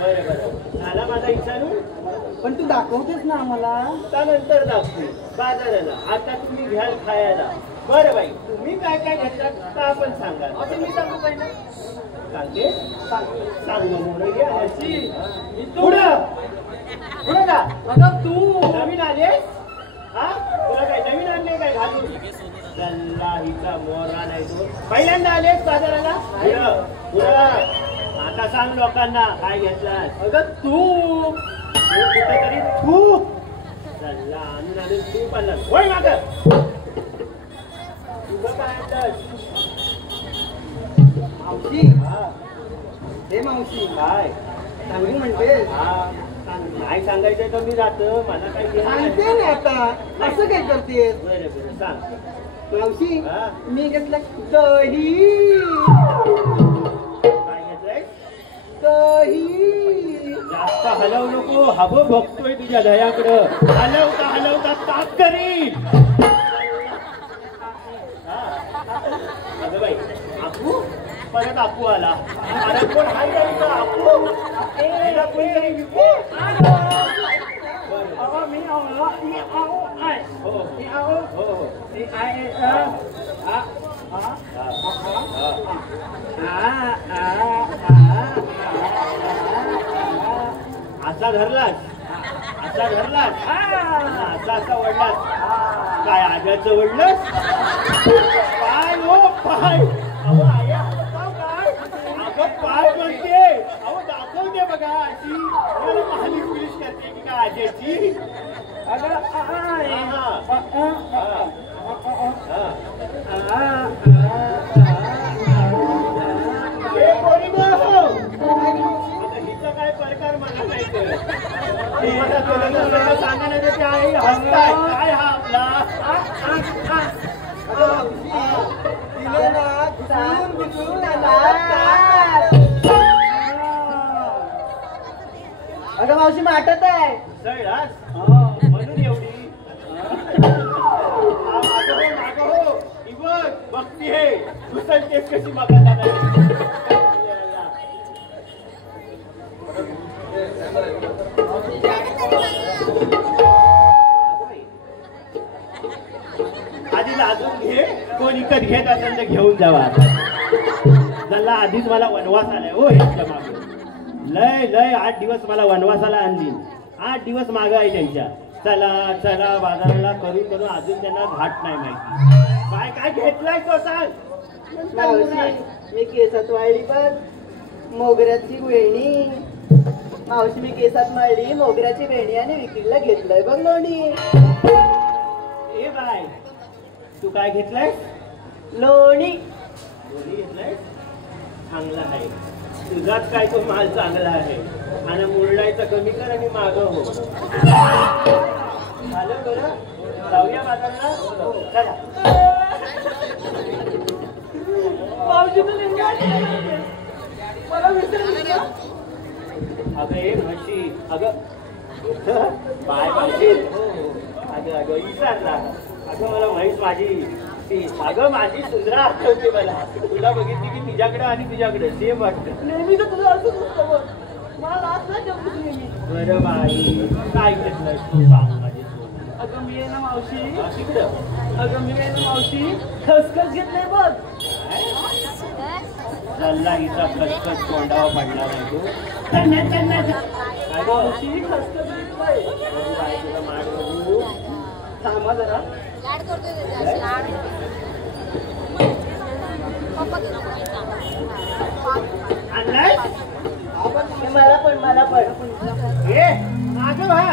बरं बरं झाला माझा विचारून पण तू दाखवतेस ना आम्हाला त्यानंतर दाखवू बाजाराला आता तुम्ही घ्याल खायला बरं बाई तुम्ही काय काय घेतला का आपण सांगा मी सांगू पाहिजे सांगते सांग म्हणून घ्या पुढं पुढं का अगं तू नवीन आलेस हा तुला काय नवीन आणले काय घालून हिचा मोरा नाही तो पहिल्यांदा आलेस बाजाराला पुढं आता सांग लोकांना काय घेतलास अगं तू कुठेतरी तू चल्ला आणून आणून तू पण होय माग तुझं काय आणलंस? मावशी हा हे मावशी काय चांगली म्हणते हा नाही सांगायचं तर मी जातो मला काही घेणं नाही. सांगते ना आता असं काय करतेस बरं बरं सांग मावशी हा. मी घेतलं दही काय घेतलंय दही जास्त हलवू नको हवं बघतोय तुझ्या दयाकडं हलवता हलवता ताप करीन अगं बाई आपू परत आपू आला परत कोण हाय का इथं? आपू याला कोणीतरी विकू? बरं. मी आय हो हो हो असा धरलास असा धरलास असा असा वडलास काय आज्याचं वडलंस पाय हो पाय अहो आया काय अगं पाय म्हणते अहो दाखवते बघा अशी मला महाली पोलीस करते की काय आज्याची हिचा काय प्रकार मला नाही कळत सांगा नाही ते आई हसताय काय हा आपला तिने ना घुसळून घुसळून अगं मावशी माटत आहे सळलास म्हणून एवढी माग हो ही बघ बघती हे घुसळतेस कशी बघा आधी लाजून घे कोण इकत घेत असेल तर घेऊन जावा त्याला आधीच मला वनवास आलाय हो यांच्या मागे लय लय 8 दिवस मला वनवासाला आणली 8 दिवस माग आहे त्यांच्या चला चला बाजाराला करून करून अजून त्यांना घाट नाही माहिती काय काय घेतलाय तो सांग मावशी मी केसात वाळली पण मोगऱ्याची वेणी मावशी मी केसात माळली मोगऱ्याची वेणी आणि विक्रीला घेतलंय बघ लोणी. ए बाय, तू काय घेतलंय? लोणी. लोणी घेतलंय? चांगला आहे. तुझाच काय तो माल चांगला आहे. आणि मुरडायचं कमी कर आणि मागं हो. झालं बरं? जाऊया बाजारला? चला. मावशी तू मला विसरली का? अगं ए म्हशी, अगं बाय पाहिजे. अगं अगं विचारला. अगं मला म्हैस माझी ती अगं माझी सुंदरा आठवते मला. तुला बघितली की तिच्याकडे आणि तुझ्याकडे सेम वाटतं. नेहमीच तुझं असंच असतं बघ. मला लाज नाही ठेवतो नेहमी. बरं बाई, काय घेतलंय तू सांग माझी सोन. अगं मी आहे ना मावशी. तिकडं अगं मी आहे ना मावशी खसखस घेतलंय बघ. चालला हिचा खसखस तोंडावर पडला नाही तू. काय गं? मावशी खसखस घेतलंय. बाई तुला मार बघू. थांबा जरा. आणलाय? मला पण ये मागं व्हा.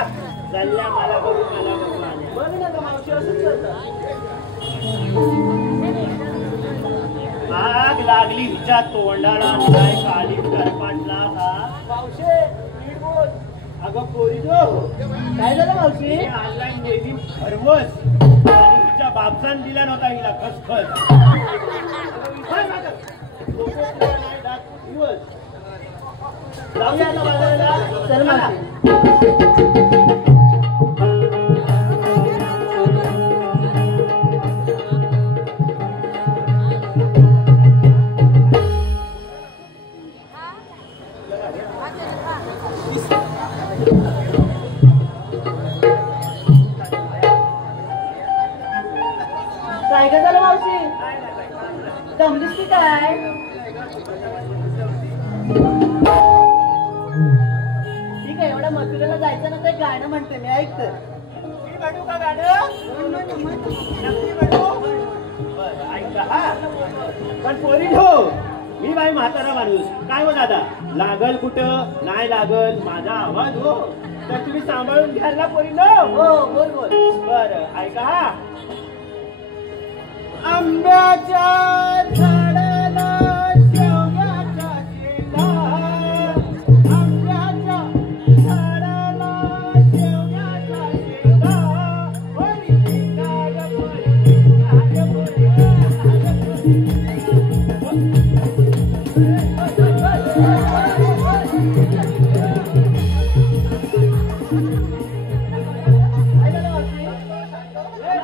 चालल्या मला बघू आले. बघ ना गं मावशी असंच करतात. आग लागली हिच्या तोंडाला. काय काली करपाटला हा. मावशी नीट बोल. अगं पोरी गो, काय झालं मावशी? हे आणलाय नेहमी भरवस आणि हिच्या बापसान दिला नव्हता हिला खसखस. काय मागं? डोकं तुला नाही दात दिवस. जाऊया आता बाजाराला. चल मावशी. काय काय झालं मावशी? दमलीस की काय? ठीक आहे, एवढ्या मथुरेला जायचं ना, ते गाणं म्हणते मी, ऐक तर. मी म्हणू का गाणं? नक्की म्हणू? बरं, ऐका हा. पण पोरी हो, मी बाई म्हातारा माणूस. काय हो दादा, लागल कुठं नाही लागल माझा आवाज हो, तर तुम्ही सांभाळून घ्याल ना पोरी नो? हो बोल बोल. बरं ऐका हा. आंब्याच्या झाडाला शेवग्याचा शेंगा. आंब्याच्या झाडाला शेवग्याचा शेंगा. पोरी शेंगा ग पोरी शेंगा ग पोरी शेंगा ग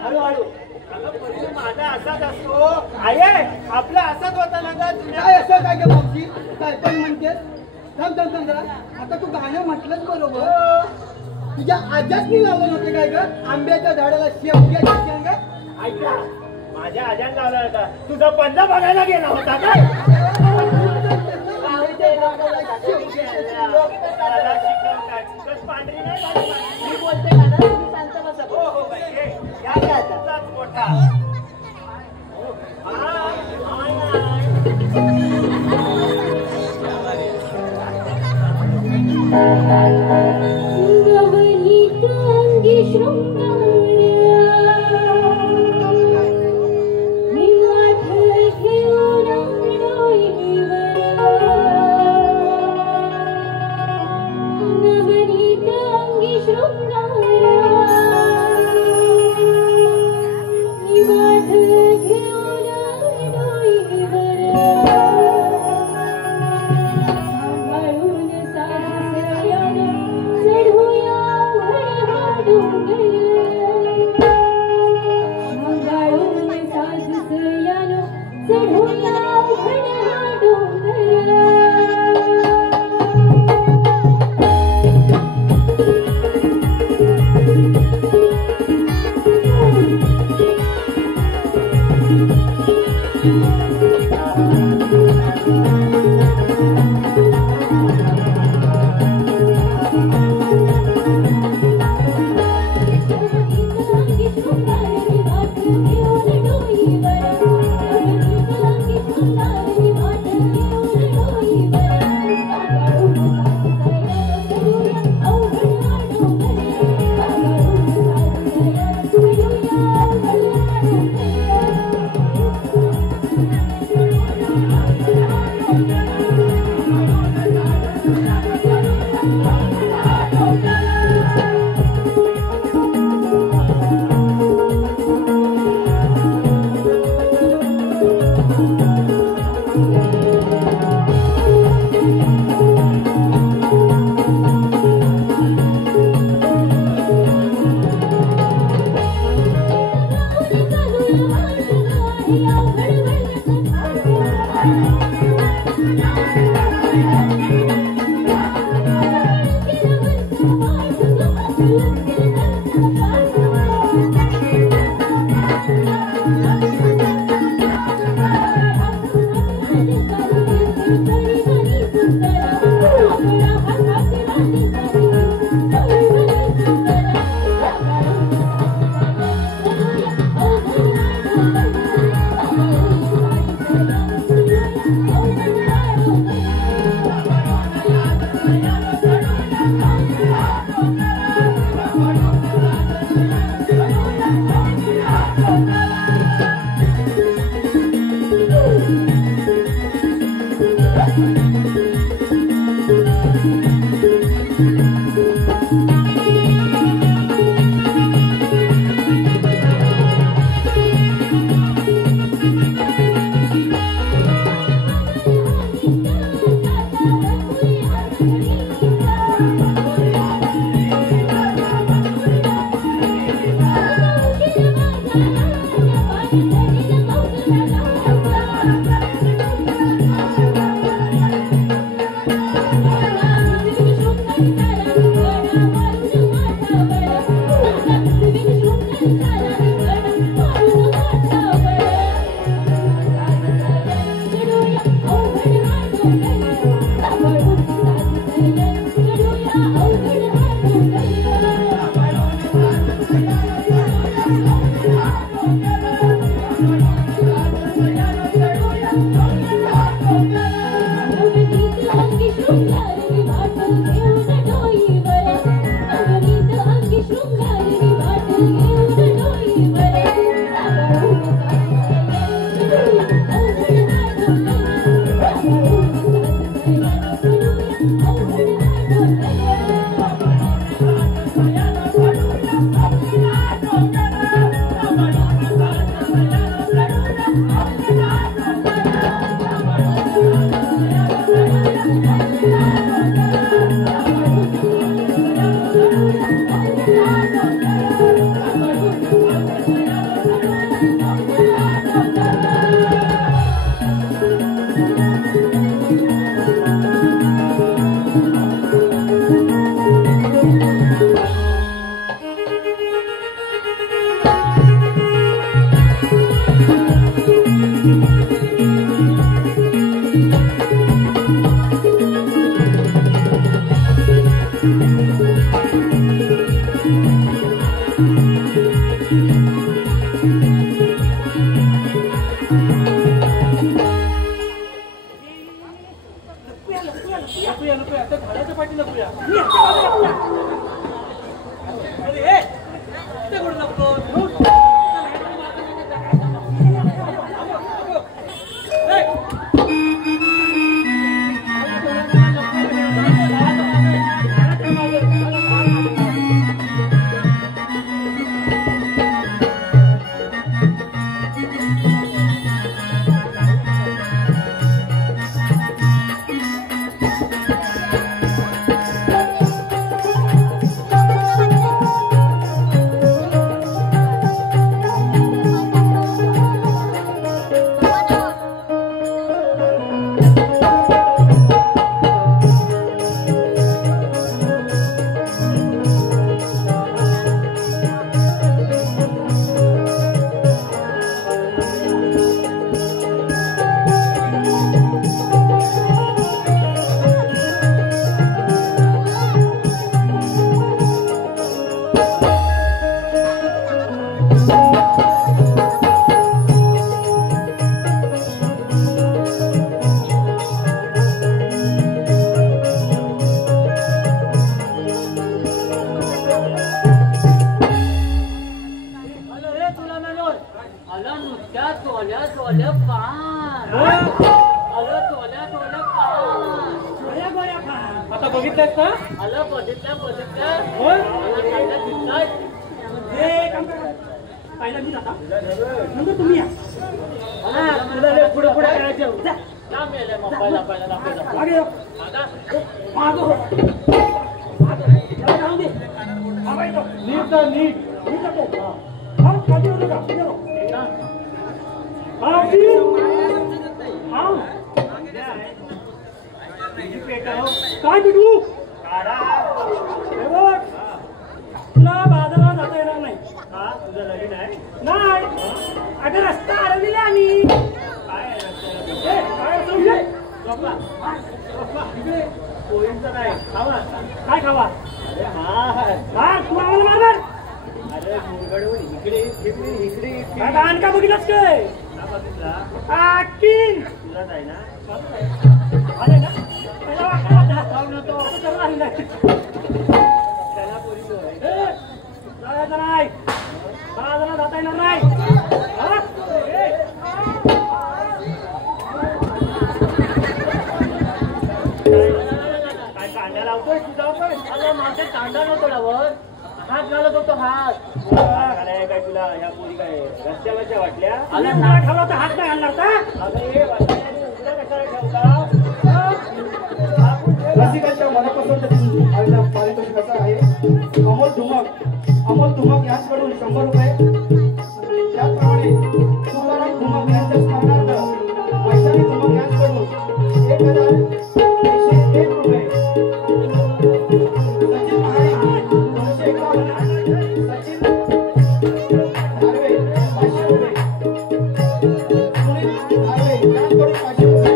हळूहळू. माझा असाच असतो. आहे आपला असाच होता ना ग. काय असं काय ग मावशी? काय पण म्हणतेस? थांब थांब थांब जरा. आता तू गाणं म्हटलंच बरोबर. तुझ्या आजासनी लावलं नव्हते काय ग? आंब्याच्या झाडाला शेवग्याच्या शेंगा. ऐका, माझ्या आजान लावला होता. तुझा पंजा बघायला गेला होता काय? मला शिकवतात. कस पांढरी नाही झाली माझी. मी बोलते गाणं, तुम्ही शांत बसा. हो हो बाई, ये. या काय आता? तुझाच मोठा. नवनीतांगी शृंगारा मी माझं घेऊन नवनीतांगी शृंगारा मी माझं घेऊन सांभाळून सासऱ्यानं चढूया सांभाळून सासऱ्यानं चढूया आता बघितलंस का? आलं बघितलं होय? मला खायला दिसतंय. हे काम करा. पहिला मी जाता नंतर तुम्ही या. तुला पुढे पुढे करायचं जा. जा मेले मग पहिला मागे या. मागं हो. याला जाऊ दे. आवाज येतो. नीट जातो. हा खाली होतो का? इथे राहो. काय बिटू? तुला बाजारात जाता येणार नाही. हा तुझं लगीन आहे नाही अगं रस्ता अडवलेला आम्ही. काय आहे रस्त्याला? काय असं म्हणजे? झोपला. इकडे पोळींचं नाही खावा. काय खावा? अरे हा तू आम्हाला मारणार. अरे मुरगडून इकडे इकडे आता आण का बघितलंच काय? बघितला आकीन तुझाच आहे ना. आले ना पहिला वाकडा जाऊ नव्हतो तर राहिला. त्याला पोलीस होय. जायचं नाही बाजारात जाता येणार नाही. हा? काय कांदा लावतोय तुझा पण? अरे माझे कांदा नव्हतो लावत, हात घालत होतो हात. काय काय तुला ह्या पोरी काय रस्त्यावरच्या वाटल्या? आले मला ठेवला तर हात नाही घालणार का? अगं हे वाटल्या उघड्या कशाला ठेवता? रसिकांच्या मनापसंत आलेला पारितोषिक असा आहे. अमोल धुमक यांच्याकडून 100 रुपये. त्याचप्रमाणे तुकाराम धुमक यांच्या स्मरणार्थ वैशाली धुमक यांच्याकडून 1101 रुपये. सचिन महाडिक 251. सचिन धारवे 500 रुपये. सुनील धारवे यांच्याकडून 500 रुपये.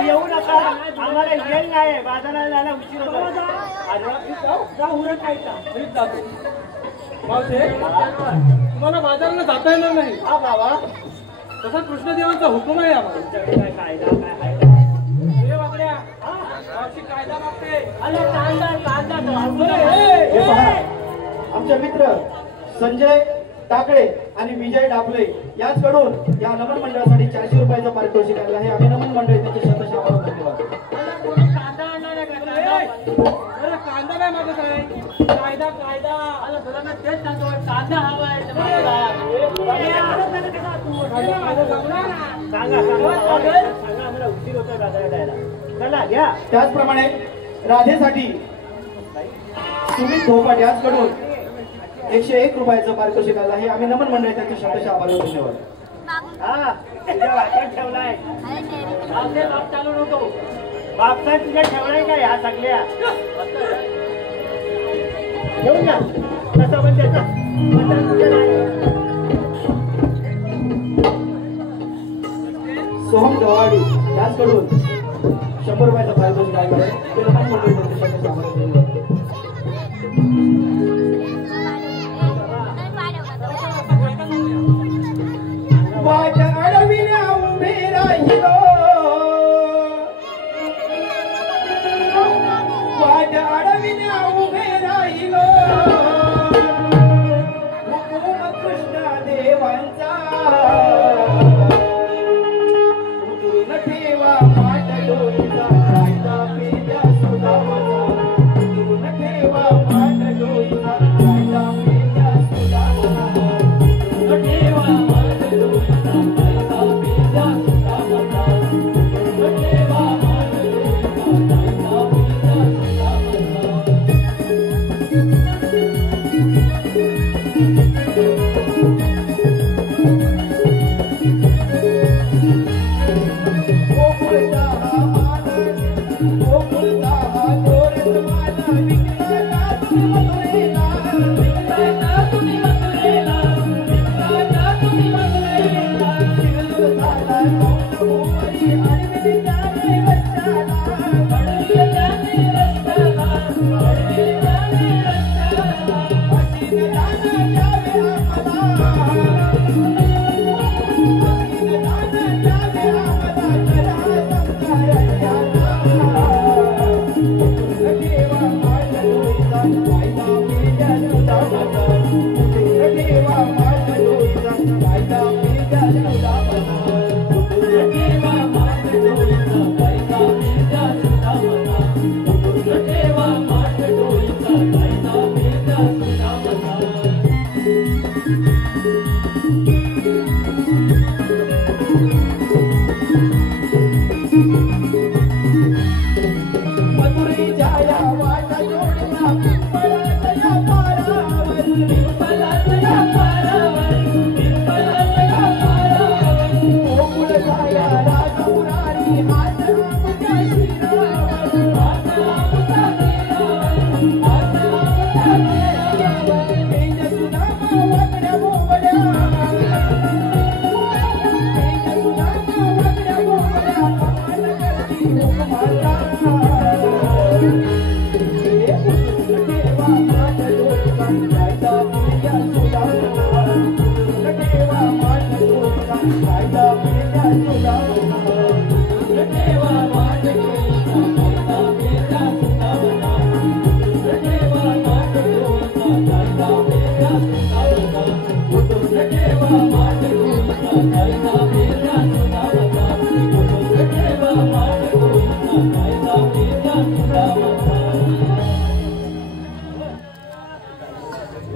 येऊ नका आम्हाला येईल नाही बाजाराला जायला उशीर होतो. तुम्हाला बाजाराला जाता येणार नाही. हा बाबा तसा कृष्णदेवांचा हुकूम आहे आम्हाला. तुमच्याकडे काय कायदा काय आहे का? हे वाकड्या, मावशी कायदा मागते. अरे कांदा हे पहा, आमचे मित्र संजय टाकळे आणि विजय डाबले यांच्याकडून या नमन मंडळासाठी 400 रुपयाचं पारितोषिक आलं आहे. आम्ही नमन मंडळी त्यांचे शतशः आभार धन्यवाद. अरे कांदा नाही मागत आहे. कायदा कायदा. तेच सांगतो कांदा हवा आहे सांगा आम्हाला उशीर होतोय बाजारात जायला. चला घ्या. त्याचप्रमाणे राधेसाठी सुमित धोपाट यांच्याकडून 101 रुपयाचं पारितोषिक आलं आहे. आम्ही नमन मंडळी त्यांचे शतशः आभार धन्यवाद. हा तुझ्या वाट्यात ठेवलाय. आपले बाप चालू नको. बापसा तुझ्या ठेवलाय का ह्या सगळ्या घेऊन जा. तसं पण त्याचं सोहम गवाडी यांच्याकडून 100 रुपयाचं पारितोषिक आलं आहे. ते नमन मंडळी त्यांचे शतशः आभार धन्यवाद. वाट अडविल्या उभे राहिलो. वाट अडविल्या उभे राहिलो. हुकूम कृष्ण देवांचा उतरून ठेवा माट डोईचा कायदा पेद्या सुदामाचा. उतरून ठेवा माट डोईचा कायदा पेद्या सुदामाचा. उतरून ठेवा माट डोईचा कायदा पेद्या सुदामाचा. उतरून ठेवा माट डोईचा कायदा पेद्या सुदामाचा.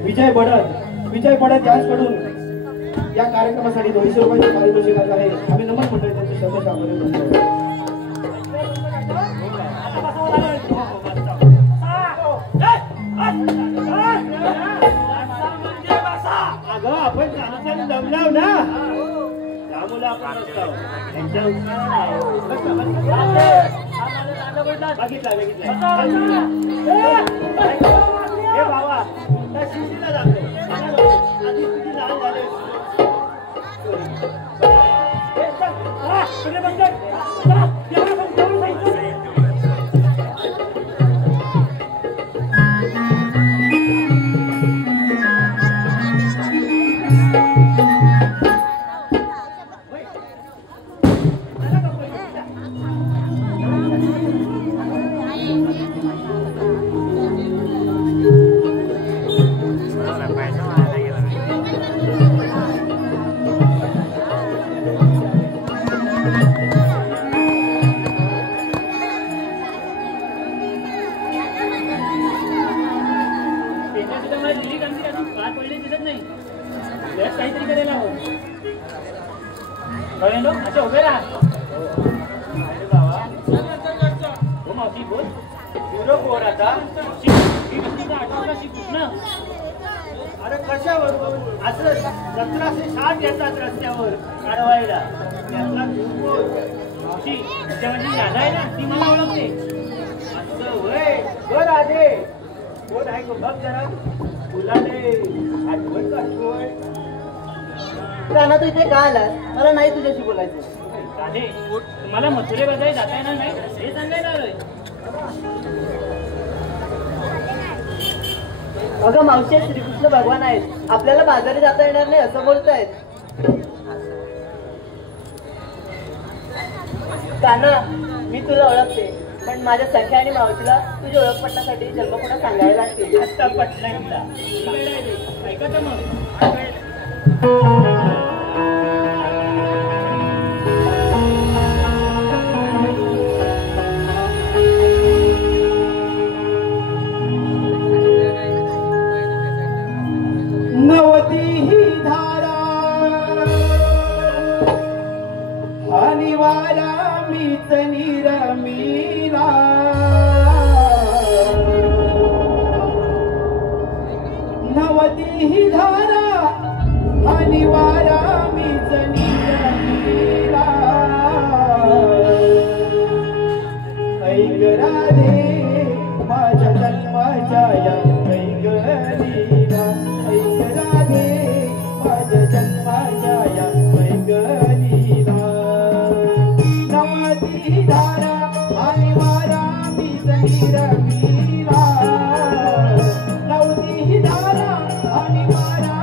विजय बडद यांच्याकडून या कार्यक्रमासाठी 200 रुपयाचे पारितोषिक आहे. आम्ही नमन मंडळी त्यांचे शब्द आभारी मानतो. अगं आपण चालू दमलाव ना त्यामुळे आपण बघितला बाबा त्या शिशीला जातो आधी तुझी लहान झाले काहीतरी करायला हवं अच्छा उभे राहा हो मावशी बोल युरोप वर आता आठवडा शिकूस ना अरे कशावर असं 1760 येतात रस्त्यावर अडवायला त्यातला मावशी त्या माझी याद आहे ना ती मला ओळखते असं वय बर आधे कोण आहे बघ जरा फुलाने आठवण काढतोय काना तू इथे का आलास मला नाही तुझ्याशी बोलायचं राधे तुम्हाला मथुरे बाजारी जाता येणार नाही हे सांगायला आलोय अगं मावशी श्रीकृष्ण भगवान आहेत आपल्याला बाजारी जाता येणार नाही असं बोलतायत काना मी तुला ओळखते पण माझ्या सख्या आणि मावशीला तुझी ओळख पटण्यासाठी जन्मकुणा सांगायला लागते आता पटलं तुला ऐकत मग नवती ही धारा आणि वारा मीच निरमीला नवती ही धारा आणि वारा मीच निरमीला ऐक राधे माझ्या जन्माच्या या ऐक लीला ऐक राधे माझ्या जन्माच्या या ऐक लीला नवती धारा आणि वारा मीच निरमीला नवती धारा आणि वारा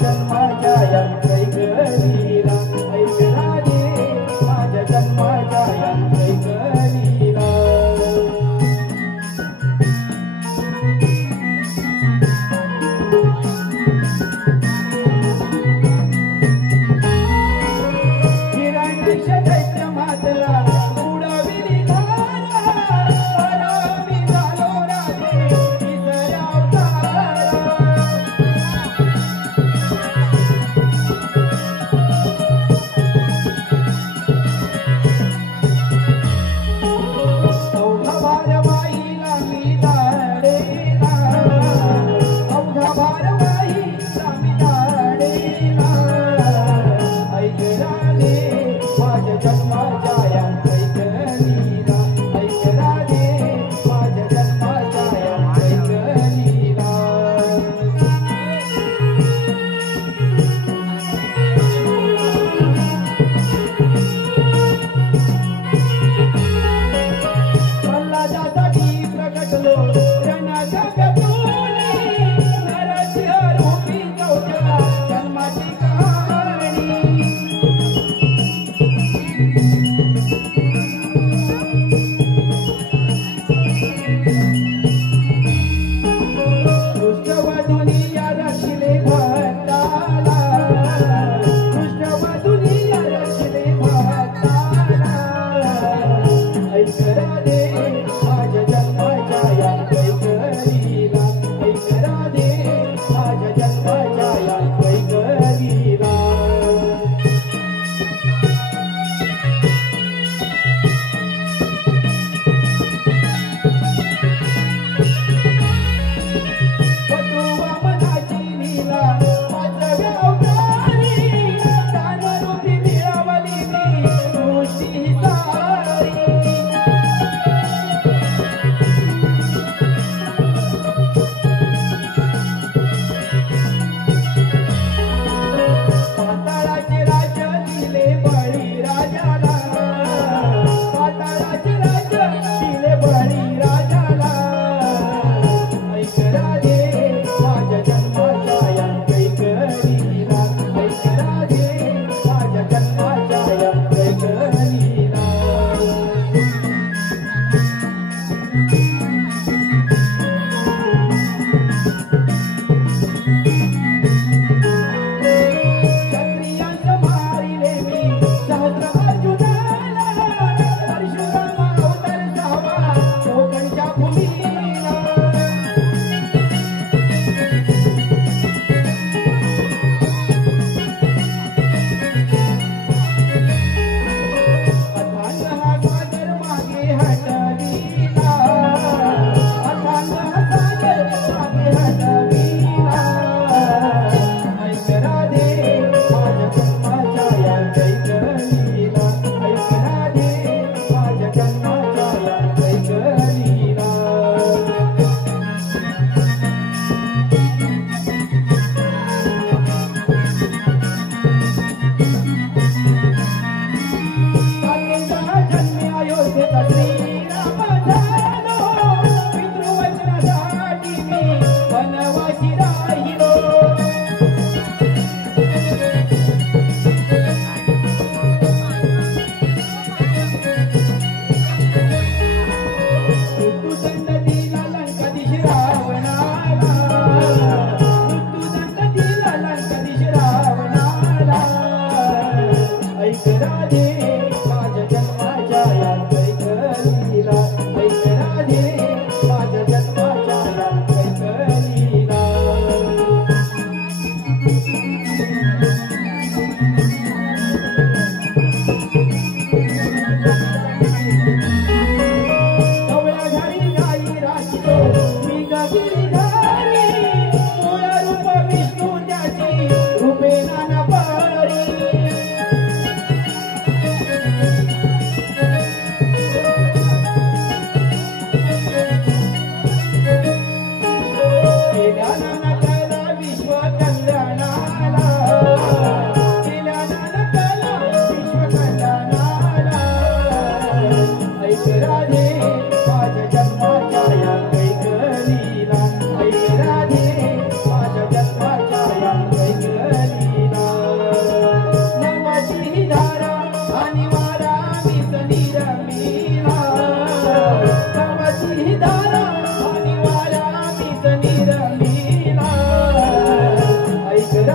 जन्माच्या यांत्रिक लीला ऐक राजे माझ्या जन्माच्या यांत्रिक लीला हिरण्यक्ष दैत्य मातला उडविली धारा परामी झालो राजे विजय अवतारा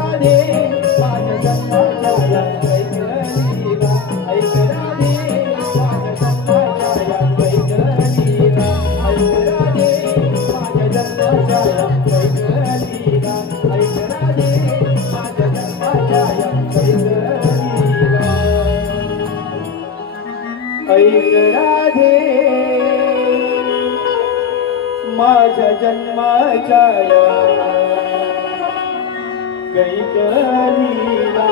राधे माझ्या जन्माच्या या कैकलीला ऐक राधे माझ्या जन्माच्या या कैकलीला ऐक राधे माझ्या जन्माच्या या कैकलीला ऐक राधे माझ्या जन्माच्या या कैकलीला ऐक राधे माझ्या जन्माच्या या कैकलीला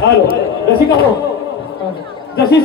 हॅलो रसिका हो जशी